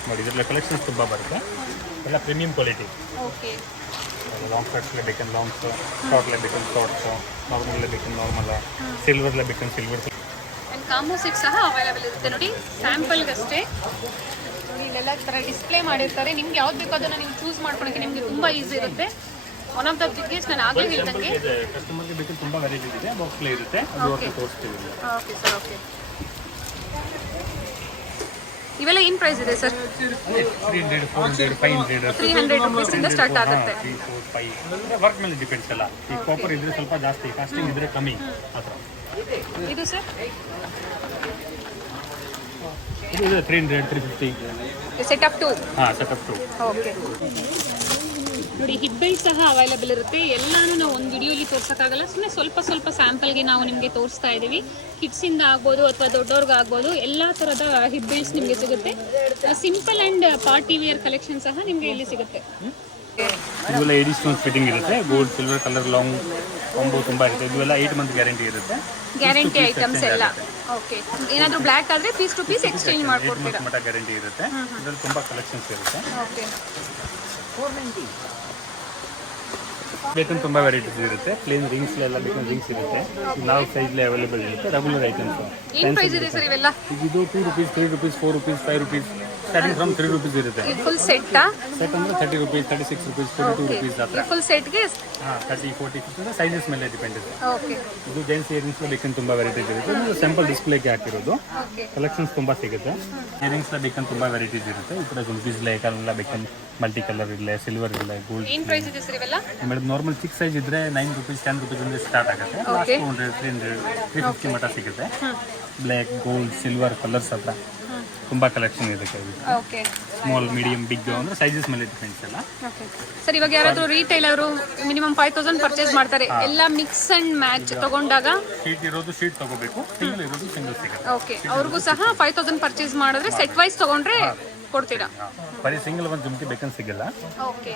ನೋಡಿ ಇದರಲ್ಲಿ ಕಲೆಕ್ಷನ್ಸ್ ತುಂಬ ಬರುತ್ತೆ, ಎಲ್ಲ ಪ್ರೀಮಿಯಂ ಕ್ವಾಲಿಟಿ. ಓಕೆ, ಲಾಂಗ್ ಶಾರ್ಟ್ಸ್ಲೇ ಬೇಕಂದ್ರೆ ಲಾಂಗ್ಸ್, ಶಾರ್ಟ್ಲೇ ಬೇಕಂದ್ರೆ ಶಾರ್ಟ್ಸ್, ನಾರ್ಮಲ್ಲೇ ಬೇಕಂದ್ರೆ ನಾರ್ಮಲ್, ಸಿಲ್ವರ್ಲೇ ಬೇಕಂದ್ರೆ ಸಿಲ್ವರ್. ಆ್ಯಂಡ್ ಕಾಂಬೋ ಸೆಟ್ ಸಹ ಅವೈಲೇಬಲ್ ಇರುತ್ತೆ ನೋಡಿ, ಸ್ಯಾಂಪಲ್ಗಷ್ಟೇ. ನೋಡಿ ಇಲ್ಲೆಲ್ಲ ಥರ ಡಿಸ್ಪ್ಲೇ ಮಾಡಿರ್ತಾರೆ. ನಿಮ್ಗೆ ಯಾವ್ದು ಬೇಕೋ ಅದನ್ನು ನೀವು ಚೂಸ್ ಮಾಡ್ಕೊಳಕ್ಕೆ ನಿಮಗೆ ತುಂಬ ಈಸಿ ಇರುತ್ತೆ. ಒನ್ ಆಫ್ ದ ಬಿಗ್ಗೆಸ್ಟ್, ನಾನು ಆಗಲೇ ಹೇಳ್ದಂಗೆ ಕಸ್ಟಮರ್ಗೆ ಬೇಕು ತುಂಬ ವೆರೈಟಿ ಇದೆ, ಬಾಕ್ಸ್ಲೇ ಇರುತ್ತೆ. ಅದು ಅವ್ರಿಗೆ ತೋರಿಸ್ತೀವಿ. Okay sir, okay. ಇವೆಲ್ಲ ಏನು ಪ್ರೈಸ್ ಇದೆ ಸರ್? 300, 400, 500, 300 ರೂಪೀಸಿಂದ ಸ್ಟಾರ್ಟ್ ಆಗುತ್ತೆ. 3, 4, 5 ವರ್ಕ್ ಮೇಲೆ ಡಿಪೆಂಡ್ಸ್ ಎಲ್ಲ. ಈ ಕಾಪರ್ ಇದ್ರೆ ಸ್ವಲ್ಪ ಜಾಸ್ತಿ, ಕಾಸ್ಟಿಂಗ್ ಇದ್ರೆ ಕಮ್ಮಿ ಆ ಥರ. ಇದು ಸರ್ ಇದು 300, 350 ಸೆಟ್ ಅಪ್ 2. ಹಾಂ, ಸೆಟಪ್ 2. ಓಕೆ, ನೋಡಿ ಹಿಬ್ಬೆಲ್ಟ್ ಸಹ ಅವೈಲೇಬಲ್ ಇರುತ್ತೆ. ಎಲ್ಲಾನು ನಾವು ಒಂದು ವಿಡಿಯೋಲಿ ತೋರ್ಸೋಕ್ಕಾಗಲ್ಲ, ಸುಮ್ಮನೆ ಸ್ವಲ್ಪ ಸ್ಯಾಂಪಲ್ಗೆ ನಾವು ನಿಮಗೆ ತೋರಿಸ್ತಾ ಇದ್ದೀವಿ. ಕಿಡ್ಸಿಂದ ಆಗ್ಬೋದು ಅಥವಾ ದೊಡ್ಡವ್ರಿಗೆ ಆಗ್ಬೋದು, ಎಲ್ಲ ಥರದ ಹಿಬ್ಬೆಲ್ಟ್ಸ್ ನಿಮಗೆ ಸಿಗುತ್ತೆ. Simple and party wear collection ಸಹ ನಿಮಗೆ ಇಲ್ಲಿ ಸಿಗುತ್ತೆ. ಇವೆಲ್ಲ 80 ಸ್ಟೋನ್ಸ್ ಫಿಟ್ಟಿಂಗ್ ಇರುತ್ತೆ. Gold, silver, colour, long combo ತುಂಬ ಇರುತ್ತೆ. ಇವೆಲ್ಲ 8 ಮಂತ್ ಗ್ಯಾರಂಟಿ ಇರುತ್ತೆ. ಗ್ಯಾರಂಟಿ ಐಟಮ್ಸ್ ಎಲ್ಲ. ಓಕೆ, ಏನಾದರೂ ಬ್ಲ್ಯಾಕ್ ಆದರೆ ಪೀಸ್ ಟು ಪೀಸ್ ಎಕ್ಸ್ಚೇಂಜ್ ಮಾಡ್ಕೊಡ್ತೀರಾ? ಮಟ್ಟ ಗ್ಯಾರಂಟಿ ಇರುತ್ತೆ. ಇದರಲ್ಲಿ ತುಂಬ ಕಲೆಕ್ಷನ್ಸ್ ಇರುತ್ತೆ. ಓಕೆ, ಬೇಕಂದ್ರೆ ತುಂಬ ವೆರೈಟೀಸ್ ಇರುತ್ತೆ. ಪ್ಲೇನ್ ರಿಂಗ್ಸ್ ಎಲ್ಲ ಬೇಕಂದ್ರೆ ರಿಂಗ್ಸ್ ಇರುತ್ತೆ. ನಾವು ಸೈಜ್ಲಿ ಅವೈಲೇಬಲ್ ಇರುತ್ತೆ. Regular items. ಏನು ಪ್ರೈಸ್ ಇದೆ ಸರ್ ಇವೆಲ್ಲ? ಇದು 2 rupees, 3 rupees, 4 rupees, 5 rupees, starting from 3 rupees ಇರುತ್ತೆ. ಇದು ಫುಲ್ ಸೆಟ್ಟಾ? ಸೆಟ್ ಅಂದರೆ 30 rupees, 36 rupees, 42 rupees ಆ ಥರ. ಫುಲ್ ಸೆಟ್ಗೆ 30, 40, 50 ಸೈಜಸ್ ಮೇಲೆ ಡಿಪೆಂಡ್ ಇದೆ. ಓಕೆ, ಇದು ಜೆಂಟ್ಸ್ ಇಯರಿಂಗ್ಸ್ ಬೇಕಂದ್ರೆ ತುಂಬ ವೆರೈಟೀಸ್ ಇರುತ್ತೆ. ಇದು ಸ್ಯಾಂಪಲ್ ಡಿಸ್ಪ್ಲೇಗೆ ಹಾಕಿರೋದು. ಓಕೆ, ಕಲೆಕ್ಷನ್ಸ್ ತುಂಬ ಸಿಗುತ್ತೆ. ಇಯರಿಂಗ್ಸ್ ಬೇಕಂದ್ರೆ ತುಂಬ ವೆರೈಟೀಸ್ ಇರುತ್ತೆ. ಈ ಥರ ಗುಲ್ಬೀಸ್ ಎಲ್ಲ ಬೇಕಂದ್ರೆ ಮಲ್ಟಿ ಕಲರ್ ಇಲ್ಲ, ಸಿಲ್ವರ್ ಇಲ್ಲ, ಗೋಲ್ಡ್. ಏನು ಪ್ರೈಸ್ ಇದೆ ಸರ್ ಇವೆಲ್ಲ? ಮೇಡಮ್ ನಾರ್ಮಲ್ ಚಿಕ್ಕ ಸೈಜ್ ಇದ್ರೆ 9 rupees, 10 rupees ಇಂದ ಸ್ಟಾರ್ಟ್ ಆಗುತ್ತೆ. ಲಾಸ್ಟ್ 200, 300, 350 ಮಟ್ಟ ಸಿಗುತ್ತೆ. ಬ್ಲ್ಯಾಕ್, ಗೋಲ್ಡ್, ಸಿಲ್ವರ್ ಕಲರ್ಸ್ ಹತ್ರ ತುಂಬ ಕಲೆಕ್ಷನ್ ಇದೆ. ಓಕೆ, ಸ್ಮಾಲ್, ಮೀಡಿಯಂ, ಬಿಗ್ ಅಂದ್ರೆ ಸೈಜಸ್ ಮೇಲೆ ಡಿಪೆಂಡ್ಸ್ ಎಲ್ಲ. ಓಕೆ ಸರ್, ಇವಾಗ ಯಾರಾದರೂ ರೀಟೈಲರು ಮಿನಿಮಮ್ 5000 ಪರ್ಚೇಸ್ ಮಾಡ್ತಾರೆ, ಎಲ್ಲ ಮಿಕ್ಸ್ ಅಂಡ್ ಮ್ಯಾಚ್ ತಗೊಂಡಾಗ ಶೀಟ್ ಇರೋದು ಶೀಟ್ ತಗೋಬೇಕು, ಸಿಂಗಲ್ ಇರೋದು ಸಿಂಗಲ್ ಸಿಗುತ್ತೆ. ಓಕೆ, ಅವ್ರಿಗೂ ಸಹ 5000 ಪರ್ಚೇಸ್ ಮಾಡಿದ್ರೆ ಸೆಟ್ ವೈಸ್ ತಗೊಂಡ್ರೆ ಕೊಡ್ತೀರಾ? ಬರೀ ಸಿಂಗಲ್ ಒಂದು ಜುಮ್ಕಿ ಬೇಕಂತ ಸಿಗಲ್ಲ. ಓಕೆ,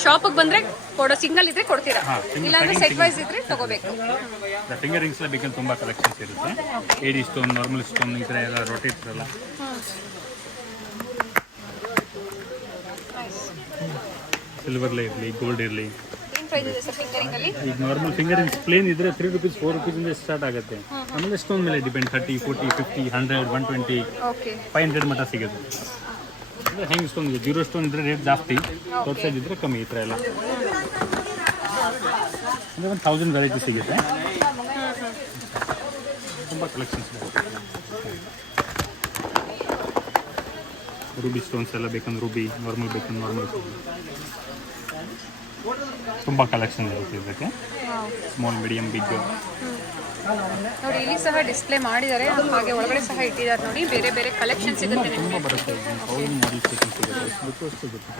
ಶಾಪಿಗೆ ಬಂದ್ರೆ ಕೊಡೋ ಸಿಂಗಲ್ ಇದ್ರೆ ಕೊಡ್ತೀರಾ, ಇಲ್ಲಾಂದ್ರೆ ಸೆಟ್ ವೈಸ್ ಇದ್ರೆ ತಗೋಬೇಕು. ಫಿಂಗರ್ ರಿಂಗ್ಸ್ ಎಲ್ಲ ಬೇಕಂದ್ರೆ ತುಂಬ ಕಲೆಕ್ಷನ್ಸ್ ಇರುತ್ತೆ. ಏಡಿ ಸ್ಟೋನ್, ನಾರ್ಮಲ್ ಸ್ಟೋನ್, ಈ ಥರ ಎಲ್ಲ ರೊಟೇಟ್ ಇರಲ್ಲ. ಸಿಲ್ವರ್ಲೇ ಇರಲಿ, ಗೋಲ್ಡ್ ಇರಲಿ. ಏನು ಪ್ರೈಸ್ ಇದೆ ಸರ್ ಫಿಂಗರಿಂಗ್ ಅಲ್ಲಿ? ಈಗ ನಾರ್ಮಲ್ ಫಿಂಗರ್ ರಿಂಗ್ಸ್ ಪ್ಲೇನ್ ಇದ್ರೆ 3 rupees, 4 rupees ಇಂದ ಸ್ಟಾರ್ಟ್ ಆಗುತ್ತೆ. ಆಮೇಲೆ ಸ್ಟೋನ್ ಮೇಲೆ ಡಿಪೆಂಡ್. 30, 40, 50, 100, 120, ಓಕೆ, 500 ಮಟ್ಟ ಸಿಗುತ್ತೆ. ಹೆಂಗೆ ಸ್ಟೋನ್ ಇದೆ, 0 ಸ್ಟೋನ್ ಇದ್ರೆ ರೇಟ್ ಜಾಸ್ತಿ, ದೊಡ್ಡ ಸೈಜ್ ಇದ್ರೆ ಕಮ್ಮಿ. ಈ ಥರ ಎಲ್ಲ ಅಂದರೆ 1000 ವೆರೈಟಿ ಸಿಗುತ್ತೆ. ತುಂಬ ಕಲೆಕ್ಷನ್ಸ್ ಇದೆ. ರೂಬಿ ಸ್ಟೋನ್ಸ್ ಎಲ್ಲ ಬೇಕಂದ್ರೆ ರೂಬಿ, ನಾರ್ಮಲ್ ಬೇಕಂದ್ರೆ ನಾರ್ಮಲ್. ತುಂಬ ಕಲೆಕ್ಷನ್ ಇರುತ್ತೆ ಇದಕ್ಕೆ. Small, medium, big. ನೋಡಿ ಇಲ್ಲಿ ಸಹ ಡಿಸ್ಪ್ಲೇ ಮಾಡಿದ್ದಾರೆ, ಹಾಗೆ ಒಳಗಡೆ ಸಹ ಇಟ್ಟಿದ್ದಾರೆ ನೋಡಿ. ಬೇರೆ ಬೇರೆ ಕಲೆಕ್ಷನ್ ಸಿಗುತ್ತೆ ನಿಮಗೆ. ತುಂಬ ಬರುತ್ತೆ. ಸಿಗುತ್ತೆ.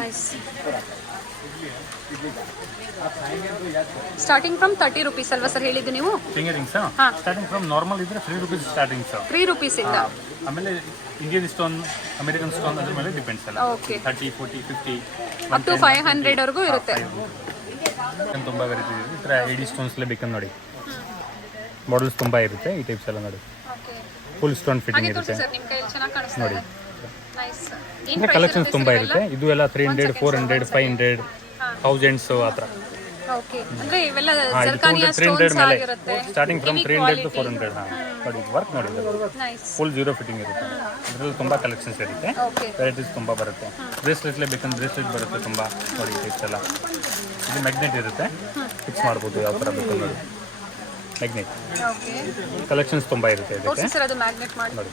ನೈಸ್. ಸ್ಟಾರ್ಟಿಂಗ್ ಫ್ರಮ್ 30 rupees ಅಲ್ವಾ ಸರ್ ಹೇಳಿದ್ದು ನೀವು? ಫಿಂಗರ್ ರಿಂಗ್ಸ್ ಹಾ. ಸ್ಟಾರ್ಟಿಂಗ್ ಫ್ರಮ್ ನಾರ್ಮಲ್ ಇದ್ರೆ 3 rupees ಸ್ಟಾರ್ಟಿಂಗ್ ಸರ್. 3 rupees ಇಂದ. ಆಮೇಲೆ ಇಂಡಿಯನ್ ಸ್ಟೋನ್, ಅಮೆರಿಕನ್ ಸ್ಟೋನ್ ಅದ್ರ ಮೇಲೆ ಡಿಪೆಂಡ್ಸ್ ಅಲ್ಲ. ಓಕೆ. 30, 40, 50 ಅಪ್ ಟು 500 ವರೆಗೂ ಇರುತ್ತೆ. ತುಂಬ ವೆರೈಟಿ ಇದೆ. ಈ ಥರ AD ಸ್ಟೋನ್ಸ್ಲೇ ಬೇಕಂದ್ರೆ ನೋಡಿ, ಮಾಡಲ್ಸ್ ತುಂಬ ಇರುತ್ತೆ. ಈ ಟೈಪ್ಸ್ ಎಲ್ಲ ನೋಡಿ, ಓಕೆ. ಫುಲ್ ಸ್ಟೋನ್ ಫಿಟ್ಟಿಂಗ್ ಹಾಗೆ ತೋರಿಸಿ ಇರುತ್ತೆ. ಸರ್, ನಿಮ್ಮ ಕೈಯಲ್ಲಿ ಚೆನ್ನಾಗಿ ಕಾಣಿಸ್ತಾ ನೋಡಿ. ಇದೆ. ನೈಸ್. ಅಂದರೆ ಕಲೆಕ್ಷನ್ಸ್ ತುಂಬ ಇರುತ್ತೆ. ಇದು ಎಲ್ಲ 300, 400, 500, 1000s ಆ ಥರ. ಓಕೆ. ಅಂದ್ರೆ ಇವೆಲ್ಲ ಇದು ಜರ್ಕಾನಿಯಾ 300 ಸ್ಟೋನ್ಸ್ ಮೇಲೆ ಆಗಿರುತ್ತೆ. Starting from 300 to 400. ನೋಡಿ ವರ್ಕ್ ನೋಡಿ, ನೈಸ್. ಫುಲ್ ಜೀರೋ ಫಿಟ್ಟಿಂಗ್ ಇರುತ್ತೆ. ಇದರಲ್ಲಿ ತುಂಬ ಕಲೆಕ್ಷನ್ಸ್ ಇರುತ್ತೆ, ಓಕೆ. ವೆರೈಟೀಸ್ ತುಂಬ ಬರುತ್ತೆ. ಬ್ರೇಸ್ಲೆಟ್ಲೇ ಬೇಕಂದ್ರೆ ಬ್ರೇಸ್ಲೆಟ್ ಬರುತ್ತೆ ತುಂಬ. ನೋಡಿ ಟೈಪ್ಸ್ ಎಲ್ಲ. ಇದು ಮ್ಯಾಗ್ನೆಟ್ ಇರುತ್ತೆ, ಫಿಕ್ಸ್ ಮಾಡ್ಬೋದು ಯಾವ ಥರ ಬೇಕು ನೋಡಿ. Magnet okay. ಕಲೆಕ್ಷನ್ಸ್ ತುಂಬ ಇರುತ್ತೆ ಇದಕ್ಕೆ. ತೋರಿಸಿ ಸರ್, ಅದು ಮ್ಯಾಗ್ನೆಟ್ ಮಾಡಿ. ನೋಡಿ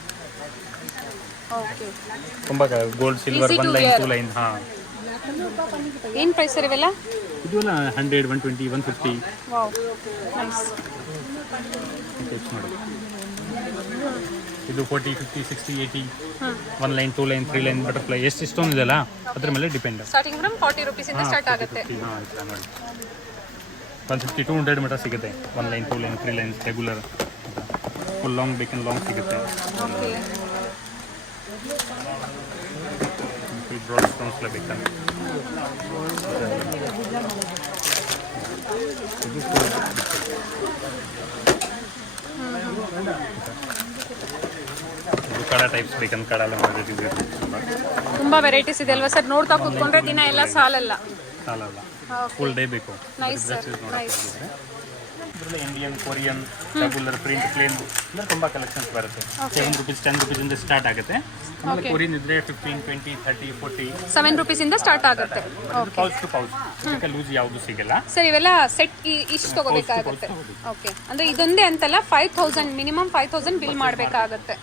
ಓಕೆ. ತುಂಬ gold, silver, Easy to 1 line wear. 2 line. ಹಾಂ, ಏನು ಪ್ರೈಸ್ ಸರ್ ಇವೆಲ್ಲ? ಇದು ಎಲ್ಲ 100, 120, 150 ವಾವ್, ನೈಸ್. ಟೈಪ್ಸ್ ನೋಡಿ. ಇದು 40, 50, 60, 80, 1 ಲೈನ್ 2 ಲೈನ್ 3 ಲೈನ್ ಬಟರ್ಫ್ಲೈ ಎಷ್ಟು ಸ್ಟೋನ್ ಇದೆಯಲ್ಲ ಅದ್ರ ಮೇಲೆ ಡಿಪೆಂಡ್. ಸ್ಟಾರ್ಟಿಂಗ್ ಫ್ರಮ್ 40 rupees ಇಂದ ಸ್ಟಾರ್ಟ್ ಆಗುತ್ತೆ. ಹಾಂ, ಈ ಥರ ನೋಡಿ 150, 200 ಮೀಟರ್ ಸಿಗುತ್ತೆ. 1 line 2 line 3 lines regular. Full long ಬೇಕಂದ್ರೆ ಲಾಂಗ್ ಸಿಗುತ್ತೆ. ಓಕೆ. ಫುಲ್ ಬ್ರಾಡ್ ಸ್ಟೋನ್ಸ್ಲೇ ಬೇಕಂದ್ರೆ ಇದು ಕಡ ಟೈಪ್ಸ್ ಬೇಕಂದ್ರೆ ಕಡಲ್ಲ ಮಾಡಿದ್ದೀವಿ. ತುಂಬಾ ವೆರೈಟೀಸ್ ಇದೆ ಅಲ್ವಾ ಸರ್? ನೋಡ್ತಾ ಕೂತ್ಕೊಂಡ್ರೆ ದಿನ ಎಲ್ಲ ಸಾಲಲ್ಲ. ಸಾಲಲ್ಲ, ಫುಲ್ ಡೇ ಬೇಕು. Nice sir, nice. ಇದರಲ್ಲಿ Indian, Korean, regular, print, plain ಅಂದರೆ ತುಂಬ ಕಲೆಕ್ಷನ್ಸ್ ಬರುತ್ತೆ. 7 rupees, 10 rupees ಇಂದ ಸ್ಟಾರ್ಟ್ ಆಗುತ್ತೆ. ಆಮೇಲೆ ಕೊರಿಯನ್ ಇದ್ರೆ 15, 20, 30, 40 7 rupees ಇಂದ ಸ್ಟಾರ್ಟ್ ಆಗುತ್ತೆ. ಓಕೆ. Pouch to pouch. ಇದಕ್ಕೆ ಲೂಸ್ ಯಾವುದು ಸಿಗಲ್ಲ. ಸರ್ ಇವೆಲ್ಲ ಸೆಟ್ ಇಷ್ಟು ತಗೋಬೇಕಾಗುತ್ತೆ. ಓಕೆ. ಅಂದ್ರೆ ಇದೊಂದೇ ಅಂತಲ್ಲ, 5000 ಮಿನಿಮಮ್ 5000 ಬಿಲ್ ಮಾಡಬೇಕಾಗುತ್ತೆ.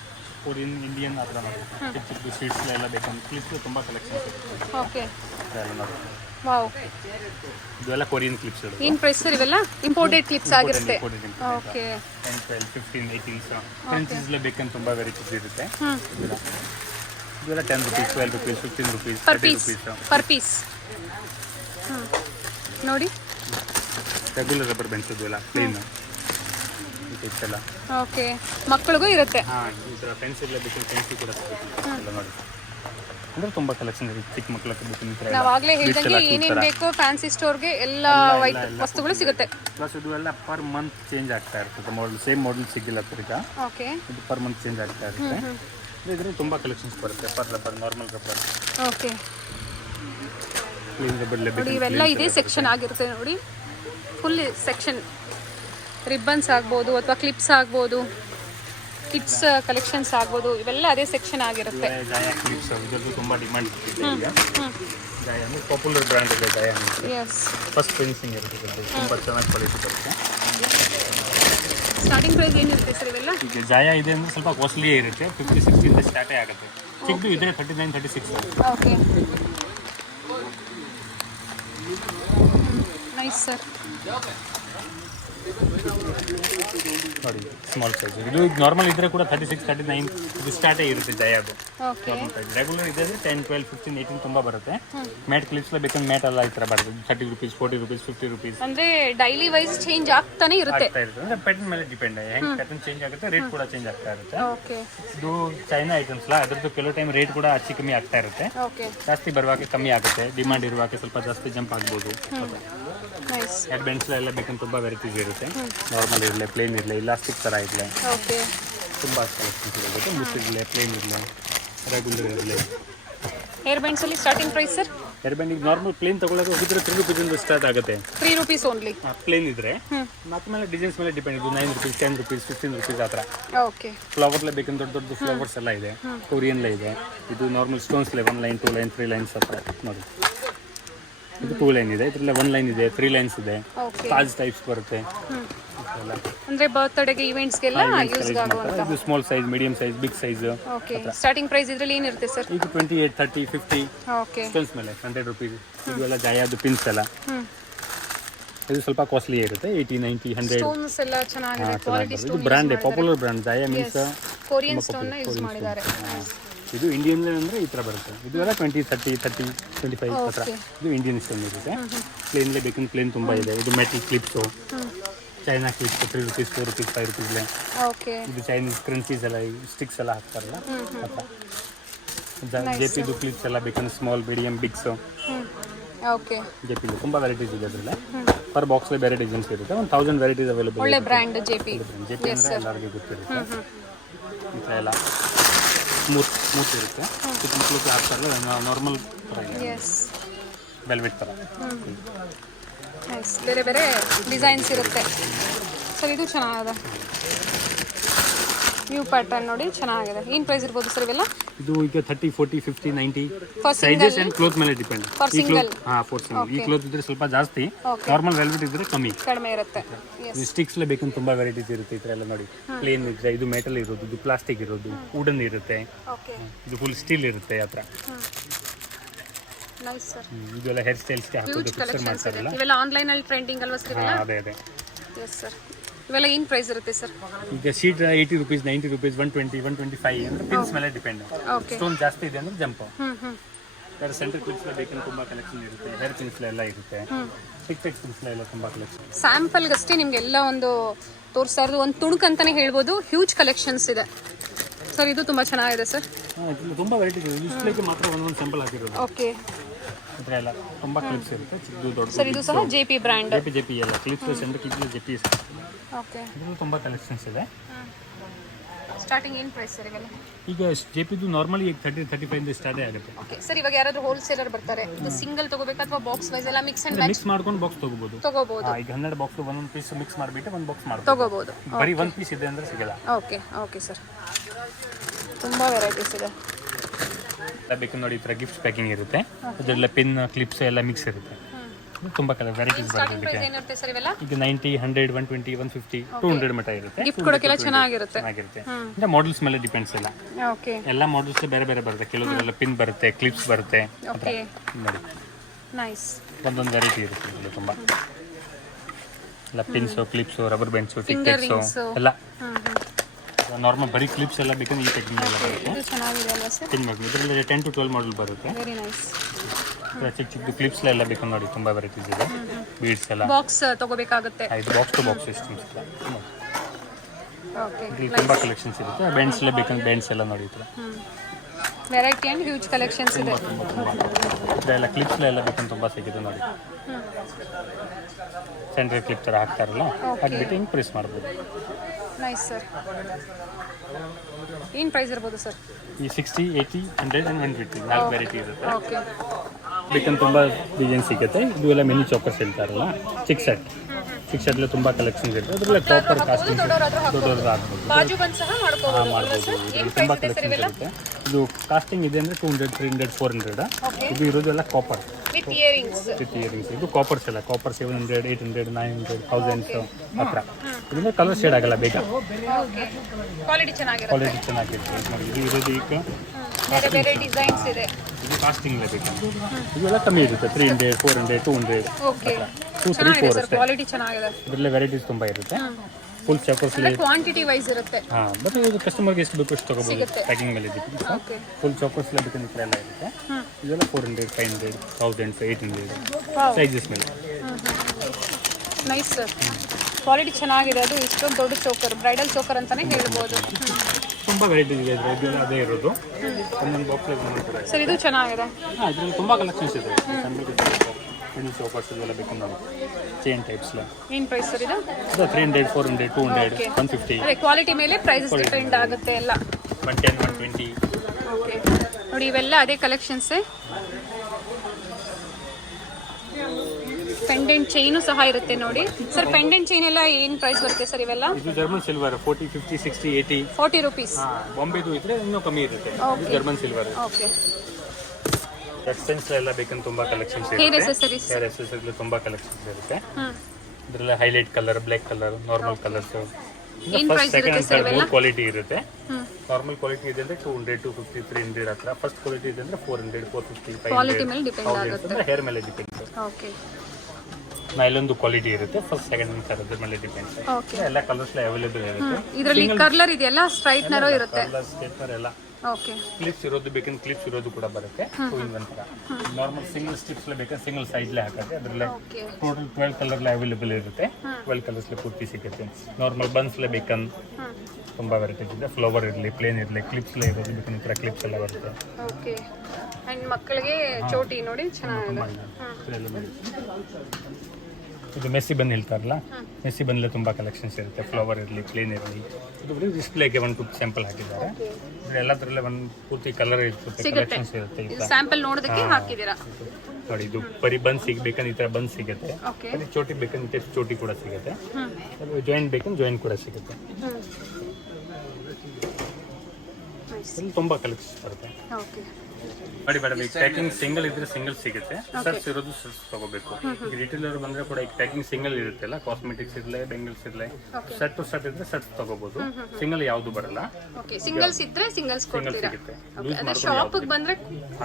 ಕೊರಿಯನ್, ಇಂಡಿಯನ್ ಆ ಥರ ನೋಡಿ. ಚಿಕ್ಕ ಚಿಕ್ಕ ಸ್ವೀಟ್ಸ್ ಎಲ್ಲ ಬೇಕಂದ್ರೆ ಕ್ಲಿಪ್ಸ್ ತುಂಬ ಕಲೆಕ್ಷನ್ಸ್ ಇರುತ್ತೆ. ಓಕೆ. ಇದೆಲ್ಲ ನೋಡಿ. ವಾವ್. ಇದೆಲ್ಲ ಕೊರಿಯನ್ ಕ್ಲಿಪ್ಸ್ಗಳು. ಏನು ಪ್ರೈಸ್ ಸರ್ ಇವೆಲ್ಲ? ಇಂಪೋರ್ಟೆಡ್ ಕ್ಲಿಪ್ಸ್ ಆಗಿರುತ್ತೆ. ಓಕೆ. 10, 12, 15, 18 ಫ್ರೆಂಚೀಸ್ಲೇ ಬೇಕಂದ್ರೆ ತುಂಬ ವೆರೈಟೀಸ್ ಇರುತ್ತೆ. ಇದೆಲ್ಲ 10 rupees, 12 rupees, 15 rupees, per 30 piece. rupees. Per piece. ನೋಡಿ. ರೆಗ್ಯುಲರ್ ರಬ್ಬರ್ ಬೆನ್ಸ್ ಇದೆಲ್ಲ ಪ್ಲೇನ್ ಟೈಪ್ಸ್ ಎಲ್ಲ. ಓಕೆ. ಮಕ್ಕಳಿಗೂ ಇರುತ್ತೆ. ಹಾಂ, ಈ ಥರ ಪೆನ್ಸಿಲ್ ಬೇಕಂದ್ರೆ ಪೆನ್ಸಿಲ್ ಕೂಡ ಸಿಗುತ್ತೆ ಎಲ್ಲ ನೋಡಿ. ಅಂದರೆ ತುಂಬ ಕಲೆಕ್ಷನ್ ಇರುತ್ತೆ ಚಿಕ್ಕ ಮಕ್ಕಳಕ್ಕೆ ಬೇಕಂದ್ರೆ. ನಾವು ಆಗಲೇ ಹೇಳ್ದಂಗೆ ಏನೇನು ಬೇಕೋ ಫ್ಯಾನ್ಸಿ ಸ್ಟೋರ್ಗೆ ಎಲ್ಲ ವೈಟ್ ವಸ್ತುಗಳು ಸಿಗುತ್ತೆ. ಪ್ಲಸ್ ಇದು ಎಲ್ಲ ಪರ್ ಮಂತ್ ಚೇಂಜ್ ಆಗ್ತಾ ಇರ್ತದೆ. ಮಾಡಲ್ ಸೇಮ್ ಮಾಡಲ್ ಸಿಗಿಲ್ಲ ಈಗ. ಓಕೆ. ಇದು ಪರ್ ಮಂತ್ ಚೇಂಜ್ ಆಗ್ತಾ ಇರುತ್ತೆ. ಇದರಲ್ಲಿ ತುಂಬ ಕಲೆಕ್ಷನ್ಸ್ ಬರುತ್ತೆ. Per rubber, normal rubber, okay. Clean rubber ನೋಡಿ ಇವೆಲ್ಲ ಇದೇ ಸೆಕ್ಷನ್ ಆಗಿರುತ್ತೆ ನೋಡಿ. Full section. ರಿಬ್ಬನ್ಸ್ ಆಗ್ಬೋದು ಅಥವಾ ಕ್ಲಿಪ್ಸ್ ಆಗ್ಬೋದು, ಕಿಡ್ಸ್ ಕಲೆಕ್ಷನ್ಸ್ ಆಗ್ಬೋದು, ಇವೆಲ್ಲ ಅದೇ ಸೆಕ್ಷನ್ ಆಗಿರುತ್ತೆ. ಜಾಯಾ ಕ್ಲಿಪ್ಸ್ ಇದರದ್ದು ತುಂಬ ಡಿಮಾಂಡ್ ಇದೆ ಈಗ. ಜಾಯಾ ಅಂದರೆ ಪಾಪ್ಯುಲರ್ ಬ್ರ್ಯಾಂಡ್ ಇದೆ ಜಾಯಾ ಅಂತ. ಎಸ್. ಫಸ್ಟ್ ಫಿನಿಶಿಂಗ್ ಇರುತ್ತೆ, ತುಂಬ ಚೆನ್ನಾಗಿ ಕ್ವಾಲಿಟಿ ಬರುತ್ತೆ. ಸ್ಟಾರ್ಟಿಂಗ್ ಪ್ರೈಸ್ ಏನಿರುತ್ತೆ ಸರ್ ಇವೆಲ್ಲ? ಈಗ ಜಾಯಾ ಇದೆ ಅಂದರೆ ಸ್ವಲ್ಪ ಕಾಸ್ಟ್ಲಿಯೇ ಇರುತ್ತೆ. 50, 60 ಇಂದ ಸ್ಟಾರ್ಟೇ ಆಗುತ್ತೆ. ಚಿಕ್ಕದು ಇದ್ರೆ 39, 36. ಓಕೆ. Nice sir. ನೋಡಿ ಸ್ಮಾಲ್ ಸೈಜ್. ಇದು ನಾರ್ಮಲ್ ಇದ್ರೆ ಕೂಡ 36, 39 ಇದು ಸ್ಟಾರ್ಟೇ ಇರುತ್ತೆ ಜಾಯಾದು. ಓಕೆ. ರೆಗ್ಯುಲರ್ ಇದೆ 10, 12, 15, 18 ತುಂಬ ಬರುತ್ತೆ. ಮ್ಯಾಟ್ ಕ್ಲಿಪ್ಸ್ಲ ಬೇಕಂದ್ರೆ ಮ್ಯಾಟ್ ಎಲ್ಲ ಈ ಥರ ಬರ್ತದೆ. 30 rupees, 40 rupees, 50 rupees ಅಂದ್ರೆ ಡೈಲಿ ವೈಸ್ ಚೇಂಜ್ ಆಗ್ತಾನೆ ಇರುತ್ತೆ. ಆಗ್ತಾ ಇರುತ್ತೆ. ಅಂದರೆ ಪ್ಯಾಟರ್ನ್ ಮೇಲೆ ಡಿಪೆಂಡ್. ಹೆಂಗೆ ಪ್ಯಾಟರ್ನ್ ಚೇಂಜ್ ಆಗುತ್ತೆ, ರೇಟ್ ಕೂಡ ಚೇಂಜ್ ಆಗ್ತಾ ಇರುತ್ತೆ. ಓಕೆ. ಇದು ಚೈನಾ ಐಟಮ್ಸ್ಲ, ಅದರದ್ದು ಕೆಲವು ಟೈಮ್ ರೇಟ್ ಕೂಡ ಹೆಚ್ಚು ಕಮ್ಮಿ ಆಗ್ತಾ ಇರುತ್ತೆ. ಓಕೆ. ಜಾಸ್ತಿ ಬರುವಾಗ ಕಮ್ಮಿ ಆಗುತ್ತೆ, ಡಿಮಾಂಡ್ ಇರುವಾಗ ಸ್ವಲ್ಪ ಜಾಸ್ತಿ ಜಂಪ್ ಆಗ್ಬೋದು. ನೈಸ್. ಹೆಡ್ ಬೆಂಡ್ಸ್ಲೆಲ್ಲ ಬೇಕಂದ್ರೆ ತುಂಬ ವೆರೈಟೀಸ್ ಇರುತ್ತೆ. ನಾರ್ಮಲ್ ಇರಲಿ, ಪ್ಲೇನ್ ಇರಲಿ, ಇಲಾಸ್ಟಿಕ್ ಥರ ಇರಲಿ, ಓಕೆ. ತುಂಬ ಕಲೆಕ್ಷನ್ಸ್ ಇರುತ್ತೆ. ಮುಸ್ ಇರಲಿ, ಪ್ಲೇನ್ ಇರಲಿ, ರೆಗ್ಯುಲರ್ ಇರಲಿ. ಹೇರ್ ಬ್ಯಾಂಡ್ಸ್ ಅಲ್ಲಿ ಸ್ಟಾರ್ಟಿಂಗ್ ಪ್ರೈಸ್ ಸರ್? ಹೇರ್ ಬ್ಯಾಂಡಿಗೆ ನಾರ್ಮಲ್ ಪ್ಲೇನ್ ತಗೊಳ್ಳೋಕೆ ಹೋಗಿದ್ರೆ 3 rupees ಇಂದ ಸ್ಟಾರ್ಟ್ ಆಗುತ್ತೆ. 3 rupees ಓನ್ಲಿ. ಪ್ಲೇನ್ ಇದ್ರೆ ಮತ್ತೆ ಮೇಲೆ ಡಿಸೈನ್ಸ್ ಮೇಲೆ ಡಿಪೆಂಡ್. ಇದು 9 rupees, 10 rupees, 15 rupees ಆ ಥರ. ಓಕೆ. ಫ್ಲವರ್ಲೆ ಬೇಕಂದ್ರೆ ದೊಡ್ಡ ದೊಡ್ಡ ಫ್ಲವರ್ಸ್ ಎಲ್ಲ ಇದೆ. ಕೊರಿಯನ್ಲೇ ಇದೆ. ಇದು ನಾರ್ಮಲ್ ಸ್ಟೋನ್ಸ್ಲೆ 1 ಲೈನ್, 2 ಲೈನ್, 3 ಲೈನ್ಸ್ ಹತ್ರ ನೋಡಿ. ಇದು 2 ಲೈನ್ ಇದೆ, ಇದರಲ್ಲಿ 1 ಲೈನ್ ಇದೆ, 3 ಲೈನ್ಸ್ ಇದೆ. ಓಕೆ. ತಾಜ್ ಟೈಪ್ಸ್ ಬರುತ್ತೆ. ಅಂದ್ರೆ ಬರ್ತ್ಡೇಗೆ ಈವೆಂಟ್ಸ್ಗೆಲ್ಲ ಯೂಸ್ ಆಗುವಂತ. ಇದು small size, medium size, big size. Okay. Starting price ಇದರಲ್ಲಿ ಏನಿರುತ್ತೆ ಸರ್? ಇದು 28, 30, 50 ಓಕೆ. ಸ್ಟೋನ್ಸ್ ಮೇಲೆ 100 rupees. ಇದು ಎಲ್ಲ ಜಾಯಾದು ಪಿನ್ಸ್ ಎಲ್ಲ. ಇದು ಸ್ವಲ್ಪ ಕಾಸ್ಟ್ಲಿ ಇರುತ್ತೆ. 80, 90, 100. ಸ್ಟೋನ್ಸ್ ಎಲ್ಲ ಚೆನ್ನಾಗಿದೆ, ಕ್ವಾಲಿಟಿ ಇದು ಸ್ಟೋನ್. Brand, popular brand. ಜಾಯಾ ಮೀನ್ಸ್ ಕೊರಿಯನ್ ಸ್ಟೋನ್ ನ ಯೂಸ್ ಮಾಡಿದ್ದಾರೆ. ಇದು ಇಂಡಿಯನ್ ಅಂದರೆ ಈ ಥರ ಬರುತ್ತೆ. ಇದು ಎಲ್ಲ 20, 30, 25 ಹತ್ರ. ಇದು ಇಂಡಿಯನ್ ಸ್ಟೋನ್ ಇರುತ್ತೆ. ಪ್ಲೇನ್ಲೇ ಬೇಕಂದ್ರೆ ಪ್ಲೇನ್ ತುಂಬ ಇದೆ. ಇದು metal clips, China clips 3 rupees, 4 rupees, 5 rupees. Okay. ಇದು ಚೈನೀಸ್ ಕ್ರಂಚೀಸ್ ಎಲ್ಲ ಸ್ಟಿಕ್ಸ್ ಎಲ್ಲ ಹಾಕ್ತಾರಲ್ಲ ಹತ್ರ. ಜೆಪಿದು ಕ್ಲಿಪ್ಸ್ ಎಲ್ಲ ಬೇಕಂದ್ರೆ ಸ್ಮಾಲ್, ಮೀಡಿಯಂ, ಬಿಗ್ಸು. ಓಕೆ. ಜೆಪಿದು ತುಂಬ ವೆರೈಟೀಸ್ ಇದೆ ಅದರಲ್ಲಿ. ಪರ್ ಬಾಕ್ಸ್ಲಿ ಬೇರೆ ಡಿಸೈನ್ಸ್ ಇರುತ್ತೆ. 1000 ವೆರೈಟೀಸ್ ಅವೈಲೇಬಲ್. ಒಳ್ಳೆ ಬ್ರ್ಯಾಂಡ್ ಜೆಪಿ. ಜೆಪಿ ಅಂದರೆ ಎಲ್ಲರಿಗೂ ಗೊತ್ತಿರುತ್ತೆ. ಈ ಥರ ಎಲ್ಲ ಸ್ಮೂತ್ ಇರುತ್ತೆ. ಚಿಕ್ಕ ಮಕ್ಕಳು ಹಾಕ್ತಾರಲ್ಲ ನಾರ್ಮಲ್ ಎಸ್, ವೆಲ್ವೆಟ್ ಥರ. ನೈಸ್. ಬೇರೆ ಬೇರೆ ಡಿಸೈನ್ಸ್ ಇರುತ್ತೆ ಸರ್. ಇದು ಚೆನ್ನಾಗಿದೆ, ನ್ಯೂ ಪ್ಯಾಟರ್ನ್ ನೋಡಿ, ಚೆನ್ನಾಗಿದೆ. ಏನು ಪ್ರೈಸ್ ಇರ್ಬೋದು ಸರ್ ಇವೆಲ್ಲ? ಇದು ಈಗ 30, 40, 50, 90 ಫಾರ್ ಸೈಜಸ್ ಆ್ಯಂಡ್ ಕ್ಲೋತ್ ಮೇಲೆ ಡಿಪೆಂಡ್. For single? ಹಾಂ, ಫಾರ್ ಸಿಂಗಲ್. ಈ ಕ್ಲೋತ್ ಇದ್ರೆ ಸ್ವಲ್ಪ ಜಾಸ್ತಿ, ನಾರ್ಮಲ್ ವೆಲ್ವೆಟ್ ಇದ್ರೆ ಕಮ್ಮಿ, ಕಡಿಮೆ ಇರುತ್ತೆ. ಈ ಸ್ಟಿಕ್ಸ್ಲೇ ಬೇಕಂದ್ರೆ ತುಂಬ ವೆರೈಟೀಸ್ ಇರುತ್ತೆ. ಈ ಥರ ಎಲ್ಲ ನೋಡಿ, ಪ್ಲೇನ್ ಇದ್ರೆ, ಇದು ಮೆಟಲ್ ಇರೋದು, ಇದು ಪ್ಲಾಸ್ಟಿಕ್ ಇರೋದು, ವುಡನ್ ಇರುತ್ತೆ, ಓಕೆ. ಇದು ಫುಲ್ ಸ್ಟೀಲ್ ಇರುತ್ತೆ ಆ ಥರ. Nice sir. ಇದೆಲ್ಲ ಹೇರ್ ಸ್ಟೈಲ್ಸ್ಗೆ ಹಾಕೋದು ಫಿಕ್ಸರ್ ಮಾಡ್ತಾರಲ್ಲ, ಇವೆಲ್ಲ ಆನ್ಲೈನಲ್ಲಿ ಟ್ರೆಂಡಿಂಗ್ ಅಲ್ವಾ ಸರ್ ಇವೆಲ್ಲ? ಅದೇ. Yes sir. ಇವೆಲ್ಲ ಏನು ಪ್ರೈಸ್ ಇರುತ್ತೆ ಸರ್? ಈಗ ಶೀಟ್ 80 rupees, 90 rupees, 120, 125 ಅಂದರೆ ಪಿನ್ಸ್ ಮೇಲೆ ಡಿಪೆಂಡ್. ಸ್ಟೋನ್ ಜಾಸ್ತಿ ಇದೆ ಅಂದರೆ ಜಂಪ್. ಬೇರೆ ಸೆಂಟರ್ ಪಿನ್ಸ್ಲ ಬೇಕಂದ್ರೆ ತುಂಬ ಕಲೆಕ್ಷನ್ ಇರುತ್ತೆ. ಹೇರ್ ಪಿನ್ಸ್ಲೆಲ್ಲ ಇರುತ್ತೆ. ಟಿಕ್ ಟಿಕ್ ಪಿನ್ಸ್ಲೆಲ್ಲ ತುಂಬ ಕಲೆಕ್ಷನ್. ಸ್ಯಾಂಪಲ್ಗಷ್ಟೇ ನಿಮ್ಗೆ ಎಲ್ಲ ಒಂದು ತೋರಿಸ್ತಾ ಇರೋದು, ಒಂದು ತುಣುಕು ಅಂತಲೇ ಹೇಳ್ಬೋದು. ಹ್ಯೂಜ್ ಕಲೆಕ್ಷನ್ಸ್ ಇದೆ ಸರ್. ಇದು ತುಂಬ ಚೆನ್ನಾಗಿದೆ ಸರ್. ತುಂಬ ವೆರೈಟೀಸ್ ಇದೆ. ಡಿಸ್ಪ್ಲೇಗೆ ಮಾತ್ರ ಒಂದೊಂದು ಸ್ಯಾಂಪಲ್ ಹಾಕಿರೋದು. ಓಕೆ. ಇದೆಲ್ಲ ತುಂಬ ಕ್ಲಿಪ್ಸ್ ಇರುತ್ತೆ, ಚಿಕ್ಕದು ದೊಡ್ಡ. ಸರ್ ಇದು ಸಹ ಜೆಪಿ ಬ್ರ್ಯಾಂಡ್. ಜೆಪಿ ಎಲ್ಲ clips, centre clips JP. Okay. ಇದು ತುಂಬ ಕಲೆಕ್ಷನ್ಸ್ ಇದೆ. ಸ್ಟಾರ್ಟಿಂಗ್ ಏನು ಪ್ರೈಸ್ ಸರ್ ಇವೆಲ್ಲ? ಈಗ ಜೆಪಿದು ನಾರ್ಮಲಿ ಈಗ 30, 35 ಇಂದ ಸ್ಟಾರ್ಟ್ ಆಗುತ್ತೆ. Okay sir. ಇವಾಗ ಯಾರಾದರೂ ಹೋಲ್ಸೇಲರ್ ಬರ್ತಾರೆ, ಇದು ಸಿಂಗಲ್ ತಗೋಬೇಕಾ ಅಥವಾ ಬಾಕ್ಸ್ ವೈಸ್ ಎಲ್ಲ ಮಿಕ್ಸ್ ಅಂಡ್ ಮಿಕ್ಸ್ ಮಾಡ್ಕೊಂಡು ಬಾಕ್ಸ್ ತಗೋಬಹುದು. ಈಗ 12 ಬಾಕ್ಸ್ ಒಂದೊಂದು ಪೀಸ್ ಮಿಕ್ಸ್ ಮಾಡಿಬಿಟ್ಟು ಒಂದು ಬಾಕ್ಸ್ ಮಾಡ್ಬೋದು, ತಗೋಬಹುದು. ಬರೀ ಒಂದು ಪೀಸ್ ಇದೆ ಅಂದ್ರೆ ಸಿಗಲ್ಲ. ಓಕೆ. Okay sir. ತುಂಬ ವೆರೈಟೀಸ್ ಇದೆ. ಬೇಕು ನೋಡಿ, ಈ ಥರ ಗಿಫ್ಟ್ ಪ್ಯಾಕಿಂಗ್ ಇರುತ್ತೆ. ಅದೆಲ್ಲ ಪಿನ್, ಕ್ಲಿಪ್ಸ್ ಎಲ್ಲ ಮಿಕ್ಸ್ ಇರುತ್ತೆ. ತುಂಬ ಕಲರ್ ವೆರೈಟೀಸ್ ಬರುತ್ತೆ. ಈಗ 90, 100, 120, 150, 200 ಮಟ್ಟ ಇರುತ್ತೆ. ಗಿಫ್ಟ್ ಕೊಡೋಕೆಲ್ಲ ಚೆನ್ನಾಗಿರುತ್ತೆ. ಅಂದ್ರೆ ಮಾಡೆಲ್ಸ್ ಮೇಲೆ ಡಿಪೆಂಡ್ಸ್ ಎಲ್ಲ. ಓಕೆ. ಎಲ್ಲ ಮಾಡೆಲ್ಸ್ ಬೇರೆ ಬೇರೆ ಬರುತ್ತೆ. ಕೆಲವೊಂದೆಲ್ಲ ಪಿನ್ ಬರುತ್ತೆ, ಕ್ಲಿಪ್ಸ್ ಬರುತ್ತೆ. ಓಕೆ. ನೋಡಿ, ನೈಸ್. ಒಂದೊಂದು ವೆರೈಟಿ ಇರುತ್ತೆ ಇಲ್ಲಿ ತುಂಬ. ಎಲ್ಲ pins, clips, rubber bands, tick talks ಎಲ್ಲ. ನಾರ್ಮಲ್ ಬರೀ ಕ್ಲಿಪ್ಸ್ ಎಲ್ಲ ಬೇಕಂದ್ರೆ ಈ ಪ್ಯಾಕಿಂಗ್ ಎಲ್ಲ ಬರುತ್ತೆ. ಇದು ಚೆನ್ನಾಗಿದೆ ಅಲ್ವಾ ಸರ್? ಪಿನ್ ಮಾಡಿ ಇದರಲ್ಲಿ 10 to 12 ಮಾಡೆಲ್ ಬರುತ್ತೆ. Very nice. ಚಿಕ್ಕ ಚಿಕ್ಕ ಕ್ಲಿಪ್ಸ್ ಎಲ್ಲ ಬೇಕಂದ್ರೆ ನೋಡಿ, ತುಂಬ ವೆರೈಟೀಸ್ ಇದೆ. ಬೀಡ್ಸ್ ಎಲ್ಲ ಬಾಕ್ಸ್ ತಗೋಬೇಕಾಗುತ್ತೆ. ಇದು ಬಾಕ್ಸ್ ಟು ಬಾಕ್ಸ್ ಸಿಸ್ಟಮ್ಸ್ ಎಲ್ಲ. ಓಕೆ. ಇಲ್ಲಿ ತುಂಬ ಕಲೆಕ್ಷನ್ಸ್ ಇರುತ್ತೆ. ಬ್ಯಾಂಡ್ಸ್ ಎಲ್ಲ ಬೇಕಂದ್ರೆ ಬ್ಯಾಂಡ್ಸ್ ಎಲ್ಲ ನೋಡಿ. ಈ ಥರ ವೆರೈಟಿ ಆ್ಯಂಡ್ ಹ್ಯೂಜ್ ಕಲೆಕ್ಷನ್ಸ್ ಇದೆ. ಇದೆಲ್ಲ ಕ್ಲಿಪ್ಸ್ ಎಲ್ಲ ಬೇಕಂದ್ರೆ ತುಂಬ ಸಿಗುತ್ತೆ ನೋಡಿ. ಸೆಂಟ್ರಲ್ ಕ್ಲಿಪ್ ಥರ ಹಾಕ್ತಾರಲ್ಲ, ಹಾಕ್ಬಿಟ್ಟು ಹಿಂಗೆ ಪ್ರೆಸ್ ಮಾಡ್ಬೋದು. Nice sir. ಏನು ಪ್ರೈಸ್ ಇರ್ಬೋದು ಸರ್? ಈ 60, 80, 100 and 150 ನಾಲ್ಕು ವೆರೈಟಿ ಇರುತ್ತೆ. ಓಕೆ. ಬೇಕಂದ್ರೆ ತುಂಬ ಡಿಸೈನ್ ಸಿಗುತ್ತೆ. ಇದು ಎಲ್ಲ ಮಿನಿ ಚೌಕರ್ಸ್ ಹೇಳ್ತಾರಲ್ಲ, ಚಿಕ್ ಸೆಟ್. ಚಿಕ್ ಸೆಟ್ಲೆ ತುಂಬ ಕಲೆಕ್ಷನ್ಸ್ ಇರುತ್ತೆ. ಅದರಲ್ಲೇ ಕಾಪರ್ ಕಾಸ್ಟಿಂಗ್ ದೊಡ್ಡವ್ರದ್ದು ಹಾಕ್ಬೋದು. ಬಾಜು ಬಂದು ಸಹ ಮಾಡ್ಕೋಬಹುದು. ಮಾಡ್ಬೋದು. ಇದರಲ್ಲಿ ತುಂಬ ಕಲೆಕ್ಷನ್ಸ್ ಇರುತ್ತೆ. ಇದು ಕಾಸ್ಟಿಂಗ್ ಇದೆ ಅಂದರೆ 200, 300, 400. ಇದು ಇರೋದೆಲ್ಲ ಕಾಪರ್ ವಿತ್ ಇಯರಿಂಗ್ಸ್. ಇದು ಕಾಪರ್ಸ್ ಎಲ್ಲ. ಕಾಪರ್ 700, 800, 900, 1000 ಹತ್ರ. ಇದರಿಂದ ಕಲರ್ ಶೇಡ್ ಆಗಲ್ಲ ಬೇಗ. ಓಕೆ. ಕ್ವಾಲಿಟಿ ಚೆನ್ನಾಗಿರುತ್ತೆ. ಕ್ವಾಲಿಟಿ ಚೆನ್ನಾಗಿರುತ್ತೆ. ನೋಡಿ, ಇದು ಇರೋದು ಈಗ ಬೇರೆ ಬೇರೆ ಡಿಸೈನ್ಸ್ ಇದೆ. ಇದು ಕಾಸ್ಟಿಂಗ್ ಬೇಕು. ಇದೆಲ್ಲ ಕಮ್ಮಿ ಇರುತ್ತೆ, 300, 400, 200. ಓಕೆ. 2, 3, 4 ಅಷ್ಟೇ. ಕ್ವಾಲಿಟಿ ಚೆನ್ನಾಗಿದೆ. ಇದರಲ್ಲೇ ವೆರೈಟೀಸ್ ತುಂಬ ಇರುತ್ತೆ. ಫುಲ್ ಚೌಕರ್ಸ್ಲಿ ಕ್ವಾಂಟಿಟಿ ವೈಸ್ ಇರುತ್ತೆ. ಹಾಂ, ಬಟ್ ಇದು ಕಸ್ಟಮರ್ಗೆ ಎಷ್ಟು ಬೇಕು ಅಷ್ಟು ತೊಗೋಬೋದು. ಪ್ಯಾಕಿಂಗ್ ಮೇಲೆ ಇದ್ದೀವಿ. ಓಕೆ. ಫುಲ್ ಚೌಕರ್ಸ್ಲಿ ಬೇಕಂದ್ರೆ ಈ ಥರ ಎಲ್ಲ ಇರುತ್ತೆ. ಇದೆಲ್ಲ 400, 500, 1000, 800 ಸೈಜಸ್ ಮೇಲೆ. Nice sir. ಕ್ವಾಲಿಟಿ ಚೆನ್ನಾಗಿದೆ. ಅದು ಇಷ್ಟೊಂದು ದೊಡ್ಡ ಚೋಕರ್, ಬ್ರೈಡಲ್ ಚೋಕರ್ ಅಂತಾನೆ ಹೇಳ್ಬೋದು. ತುಂಬ ವೆರೈಟೀಸ್ ಇದೆ. ಇದರಲ್ಲಿ ಅದೇ ಇರೋದು. ಒಂದೊಂದು ಬಾಕ್ಸ್ ಸರ್ ಇದು ಚೆನ್ನಾಗಿದೆ. ಹಾಂ, ಇದರಲ್ಲಿ ತುಂಬ ಕಲೆಕ್ಷನ್ಸ್ ಇದೆ. ಮಿನಿ ಚೌಕರ್ಸ್ ಎಲ್ಲ ಬೇಕಂದ್ರೆ ನೋಡಿ, ಚೈನ್ ಟೈಪ್ಸ್. ಏನು ಪ್ರೈಸ್ ಸರ್ ಇದು? 300, 400, 200, 150. ಅದೇ ಕ್ವಾಲಿಟಿ ಮೇಲೆ ಪ್ರೈಸಸ್ ಡಿಪೆಂಡ್ ಆಗುತ್ತೆ ಎಲ್ಲ. 110, 120. ಓಕೆ. ನೋಡಿ, ಇವೆಲ್ಲ ಅದೇ ಕಲೆಕ್ಷನ್ಸೇ. ಪೆಂಡೆಂಟ್ ಚೈನು ಸಹ ಇರುತ್ತೆ ನೋಡಿ ಸರ್. ಪೆಂಡೆಂಟ್ ಚೈನ್ ಎಲ್ಲ ಏನು ಪ್ರೈಸ್ ಬರುತ್ತೆ ಸರ್ ಇವೆಲ್ಲ? ಇದು ಜರ್ಮನ್ ಸಿಲ್ವರ್ 40, 50, 60, 80. 40 rupees. ಬಾಂಬೆದು ಇದ್ರೆ ಇನ್ನೂ ಕಮ್ಮಿ ಇರುತ್ತೆ. ಇದು ಜರ್ಮನ್ ಸಿಲ್ವರ್. ಓಕೆ. ಎಕ್ಸ್ಟೆನ್ಸ್ ಎಲ್ಲ ಬೇಕಂತ ತುಂಬಾ ಕಲೆಕ್ಷನ್ಸ್ ಹೇರ್ ಇರುತ್ತೆ. ಎಸೆಸರೀಸ್. ಹೇರ್ ಎಸೆಸರೀಸ್ ತುಂಬಾ ಕಲೆಕ್ಷನ್ಸ್ ಇರುತ್ತೆ. ಇದರಲ್ಲಿ highlight colour, black colour, normal colours. ಏನು ಪ್ರೈಸ್ ಇರುತ್ತೆ ಸರ್ ಇವೆಲ್ಲ? ಕ್ವಾಲಿಟಿ ಇರುತ್ತೆ. ನಾರ್ಮಲ್ ಕ್ವಾಲಿಟಿ ಇದೆ ಅಂದ್ರೆ 200, 250, 300 ಹತ್ರ. ಫಸ್ಟ್ ಕ್ವಾಲಿಟಿ ಇದೆ ಅಂದ್ರೆ 400, 450, 500. ಕ್ವಾಲಿಟಿ ಮೇಲೆ ಡಿಪೆಂಡ್ ಆಗುತ್ತೆ. ಹೇರ್ ಮೇಲೆ ಡಿಪೆಂಡ್. ಓಕೆ. ನೈಲೊಂದು ಕ್ವಾಲಿಟಿ ಇರುತ್ತೆ. ಫಸ್ಟ್ ಸೆಕೆಂಡ್ ಥರದ ಮೇಲೆ ಡಿಪೆಂಡ್. ಓಕೆ. ಎಲ್ಲ ಕಲರ್ಸ್ ಅವೈಲೇಬಲ್ ಇರುತ್ತೆ. ಇದರಲ್ಲಿ ಕರ್ಲರ್ ಇದೆಯಲ್ಲ, ಸ್ಟ್ರೈಟ್ನರ್ ಇರುತ್ತೆ. ಕಲರ್ ಸ್ಟ್ರೈಟ್ನರ್ ಎಲ್ಲ ಓಕೆ ಕ್ಲಿಪ್ಸ್ ಇರೋದು ಬೇಕಂದ್ರೆ ಕ್ಲಿಪ್ಸ್ ಇರೋದು ಕೂಡ ಬರುತ್ತೆ 2 in 1 ತರ. ನಾರ್ಮಲ್ ಸಿಂಗಲ್ ಸ್ಟಿಪ್ಸ್ ಬೇಕಂದ್ರೆ ಸಿಂಗಲ್ ಸೈಡ್ಲೇ ಹಾಕೋದು. ಅದರಲ್ಲೇ ಓಕೆ ಟೋಟಲ್ 12 ಕಲರ್ಲೆ ಅವೈಲೇಬಲ್ ಇರುತ್ತೆ. 12 ಕಲರ್ಸ್ಲೆ ಪೂರ್ತಿ ಸಿಗುತ್ತೆ. ನಾರ್ಮಲ್ ಬನ್ಸ್ಲೆ ಬೇಕಂದ್ರೆ ತುಂಬ ವೆರೈಟೀಸ್ ಇದೆ. ಫ್ಲವರ್ ಇರಲಿ, ಪ್ಲೇನ್ ಇರಲಿ, ಕ್ಲಿಪ್ಸ್ಲೇ ಇರೋದು ಬೇಕಂದ್ರೆ ಈ ಥರ ಕ್ಲಿಪ್ಸ್ ಎಲ್ಲ ಬರುತ್ತೆ. ಓಕೆ ಆ್ಯಂಡ್ ಮಕ್ಕಳಿಗೆ ಚೋಟಿ ನೋಡಿ ಚೆನ್ನಾಗಿದೆ. ಇದು ಮೆಸ್ಸಿ ಬನ್ ಹೇಳ್ತಾರಲ್ಲ, ಮೆಸ್ಸಿ ಬನ್ಲೆ ತುಂಬ ಕಲೆಕ್ಷನ್ಸ್ ಇರುತ್ತೆ. ಫ್ಲವರ್ ಇರಲಿ, ಪ್ಲೇನ್ ಇರಲಿ. ಇದು ಬರೀ ಡಿಸ್ಪ್ಲೇಗೆ 1-2 ಸ್ಯಾಂಪಲ್ ಹಾಕಿದ್ದಾರೆ. ಎಲ್ಲದರಲ್ಲೇ ಒಂದು ಪೂರ್ತಿ ಕಲರ್ ಇರುತ್ತೆ, ಕಲೆಕ್ಷನ್ಸ್ ಇರುತ್ತೆ. ಸ್ಯಾಂಪಲ್ ನೋಡೋದಕ್ಕೆ ಹಾಕಿದ್ದೀರಾ ನೋಡಿ, ಇದು ಬರೀ ಬನ್ ಸಿಗ್ಬೇಕಂದ್ರೆ ಈ ಥರ ಬನ್ ಸಿಗುತ್ತೆ. ಓಕೆ ಬರೀ ಚೋಟಿ ಬೇಕಂದ್ರೆ ಚೋಟಿ ಕೂಡ ಸಿಗುತ್ತೆ. ಜಾಯಿಂಟ್ ಬೇಕಂದ್ರೆ ಜಾಯಿಂಟ್ ಕೂಡ ಸಿಗುತ್ತೆ. ಇಲ್ಲಿ ತುಂಬ ಕಲೆಕ್ಷನ್ಸ್ ಬರುತ್ತೆ. ಓಕೆ ನೋಡಿ ಮೇಡಮ್, ಈಗ ಪ್ಯಾಕಿಂಗ್ ಸಿಂಗಲ್ ಇದ್ರೆ ಸಿಂಗಲ್ ಸಿಗುತ್ತೆ. ಸರ್ಟ್ಸ್ ಇರೋದು ಸರ್ಟ್ಸ್ ತಗೋಬೇಕು. ಈಗ ರಿಟೇಲರ್ ಬಂದ್ರೆ ಕೂಡ ಈಗ ಪ್ಯಾಕಿಂಗ್ ಸಿಂಗಲ್ ಇರುತ್ತಲ್ಲ, ಕಾಸ್ಮೆಟಿಕ್ಸ್ ಇರಲಿ, ಬೆಂಗಲ್ಸ್ ಇರಲಿ, ಸೆಟ್ ಟು ಸೆಟ್ ಇದ್ರೆ ಸೆಟ್ ತಗೋಬಹುದು. ಸಿಂಗಲ್ ಯಾವುದು ಬರಲ್ಲ. ಓಕೆ ಸಿಂಗಲ್ಸ್ ಇದ್ರೆ ಸಿಂಗಲ್ಸ್ ಸಿಂಗಲ್ ಕೊಡ್ತೀರಾ? ಸಿಗುತ್ತೆ. ಅದೇ ಶಾಪಿಗೆ ಬಂದ್ರೆ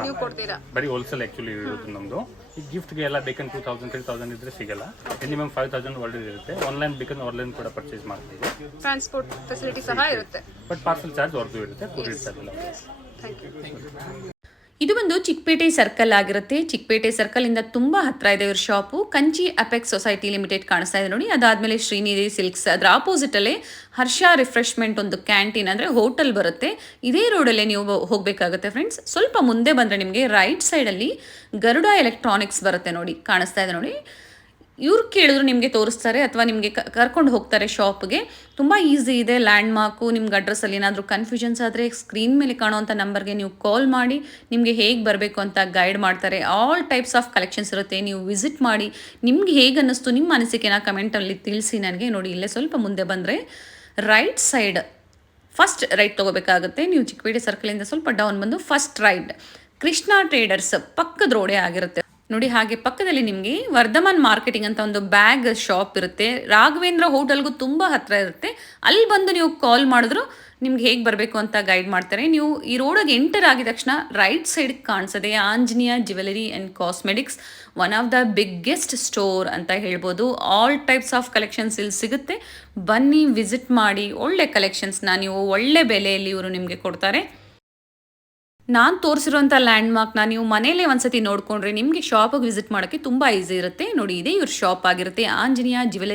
ನೀವು ಕೊಡ್ತೀರಾ? ಬರೀ ಹೋಲ್ಸೇಲ್ ಆಕ್ಚುಲಿ ಇರುತ್ತೆ ನಮ್ದು. ಈ ಗಿಫ್ಟ್ಗೆ ಎಲ್ಲ ಬೇಕಂದ್ರೆ 2000-3000 ಇದ್ರೆ ಸಿಗಲ್ಲ. ಮಿನಿಮಮ್ 5000 ಒಳ್ಳೆದು ಇರುತ್ತೆ. ಆನ್ಲೈನ್ ಬೇಕಂದ್ರೆ ಆನ್ಲೈನ್ ಕೂಡ ಪರ್ಚೇಸ್ ಮಾಡ್ತೀವಿ. ಟ್ರಾನ್ಸ್ಪೋರ್ಟ್ ಫೆಸಿಲಿಟಿ ಸಹ ಇರುತ್ತೆ. ಬಟ್ ಪಾರ್ಸಲ್ ಚಾರ್ಜ್ ಅವ್ರದ್ದು ಇರುತ್ತೆ, ಕೊರಿಯರ್ ಚಾರ್ಜ್ ಎಲ್ಲ. Thank you. ಇದು ಒಂದು ಚಿಕ್ಕಪೇಟೆ ಸರ್ಕಲ್ ಆಗಿರುತ್ತೆ. ಚಿಕ್ಕಪೇಟೆ ಸರ್ಕಲ್ ಇಂದ ತುಂಬಾ ಹತ್ರ ಇದೆ ಇವ್ರ shop. Kanchi apex society limited ಕಾಣಿಸ್ತಾ ಇದೆ ನೋಡಿ. ಅದಾದ್ಮೇಲೆ ಶ್ರೀನಿಧಿ ಸಿಲ್ಕ್ಸ್, ಅದರ ಆಪೋಸಿಟ್ ಅಲ್ಲೇ ಹರ್ಷ ರಿಫ್ರೆಶ್ಮೆಂಟ್ ಒಂದು ಕ್ಯಾಂಟೀನ್ ಅಂದ್ರೆ ಹೋಟೆಲ್ ಬರುತ್ತೆ. ಇದೇ ರೋಡಲ್ಲೇ ನೀವು ಹೋಗಬೇಕಾಗುತ್ತೆ ಫ್ರೆಂಡ್ಸ್. ಸ್ವಲ್ಪ ಮುಂದೆ ಬಂದ್ರೆ ನಿಮಗೆ ರೈಟ್ ಸೈಡ್ ಅಲ್ಲಿ ಗರುಡ ಎಲೆಕ್ಟ್ರಾನಿಕ್ಸ್ ಬರುತ್ತೆ ನೋಡಿ, ಕಾಣಿಸ್ತಾ ಇದೆ ನೋಡಿ. ಇವ್ರು ಕೇಳಿದ್ರು ನಿಮಗೆ ತೋರಿಸ್ತಾರೆ ಅಥವಾ ನಿಮಗೆ ಕರ್ಕೊಂಡು ಹೋಗ್ತಾರೆ ಶಾಪ್ಗೆ. ತುಂಬ ಈಸಿ ಇದೆ. ಲ್ಯಾಂಡ್ ಮಾರ್ಕು, ನಿಮ್ಗೆ ಅಡ್ರೆಸ್ಸಲ್ಲಿ ಏನಾದರೂ ಕನ್ಫ್ಯೂಷನ್ಸ್ ಆದರೆ ಸ್ಕ್ರೀನ್ ಮೇಲೆ ಕಾಣುವಂಥ ನಂಬರ್ಗೆ ನೀವು ಕಾಲ್ ಮಾಡಿ ನಿಮಗೆ ಹೇಗೆ ಬರಬೇಕು ಅಂತ ಗೈಡ್ ಮಾಡ್ತಾರೆ. ಆಲ್ ಟೈಪ್ಸ್ ಆಫ್ ಕಲೆಕ್ಷನ್ಸ್ ಇರುತ್ತೆ. ನೀವು ವಿಸಿಟ್ ಮಾಡಿ ನಿಮ್ಗೆ ಹೇಗೆ ಅನ್ನಿಸ್ತು, ನಿಮ್ಮ ಅನಿಸಿಕೆನ ಕಮೆಂಟಲ್ಲಿ ತಿಳಿಸಿ ನನಗೆ. ನೋಡಿ, ಇಲ್ಲೇ ಸ್ವಲ್ಪ ಮುಂದೆ ಬಂದರೆ ರೈಟ್ ಸೈಡ್ ಫಸ್ಟ್ ರೈಟ್ ತೊಗೋಬೇಕಾಗುತ್ತೆ. ನೀವು ಚಿಕ್ಕಪೇಟೆ ಸರ್ಕಲಿಂದ ಸ್ವಲ್ಪ ಡೌನ್ ಬಂದು ಫಸ್ಟ್ ರೈಟ್ ಕೃಷ್ಣ ಟ್ರೇಡರ್ಸ್ ಪಕ್ಕದ ರೋಡೇ ಆಗಿರುತ್ತೆ ನೋಡಿ. ಹಾಗೆ ಪಕ್ಕದಲ್ಲಿ ನಿಮಗೆ ವರ್ಧಮಾನ್ ಮಾರ್ಕೆಟಿಂಗ್ ಅಂತ ಒಂದು ಬ್ಯಾಗ್ ಶಾಪ್ ಇರುತ್ತೆ. ರಾಘವೇಂದ್ರ ಹೋಟೆಲ್ಗೂ ತುಂಬ ಹತ್ತಿರ ಇರುತ್ತೆ. ಅಲ್ಲಿ ಬಂದು ನೀವು ಕಾಲ್ ಮಾಡಿದ್ರು ನಿಮ್ಗೆ ಹೇಗೆ ಬರಬೇಕು ಅಂತ ಗೈಡ್ ಮಾಡ್ತಾರೆ. ನೀವು ಈ ರೋಡಿಗೆ ಎಂಟರ್ ಆಗಿದ ತಕ್ಷಣ ರೈಟ್ ಸೈಡ್ ಕಾಣಿಸದೆ Anjaneya jewellery and cosmetics, one of the biggest store ಅಂತ ಹೇಳ್ಬೋದು. ಆಲ್ ಟೈಪ್ಸ್ ಆಫ್ ಕಲೆಕ್ಷನ್ಸ್ ಇಲ್ಲಿ ಸಿಗುತ್ತೆ. ಬನ್ನಿ, ವಿಸಿಟ್ ಮಾಡಿ. ಒಳ್ಳೆ ಕಲೆಕ್ಷನ್ಸ್ನ ನೀವು ಒಳ್ಳೆ ಬೆಲೆಯಲ್ಲಿ ಇವರು ನಿಮಗೆ ಕೊಡ್ತಾರೆ. ನಾನು ತೋರಿಸಿರುವಂಥ ಲ್ಯಾಂಡ್ಮಾರ್ಕ್ನ ನೀವು ಮನೇಲೇ ಒಂದ್ಸತಿ ನೋಡ್ಕೊಂಡ್ರೆ ನಿಮಗೆ ಶಾಪಿಗೆ ವಿಸಿಟ್ ಮಾಡೋಕ್ಕೆ ತುಂಬ ಈಸಿ ಇರುತ್ತೆ ನೋಡಿ. ಇದೇ ಇವ್ರ ಶಾಪ್ ಆಗಿರುತ್ತೆ, ಆಂಜನೇಯ ಜ್ಯುವೆಲರಿ.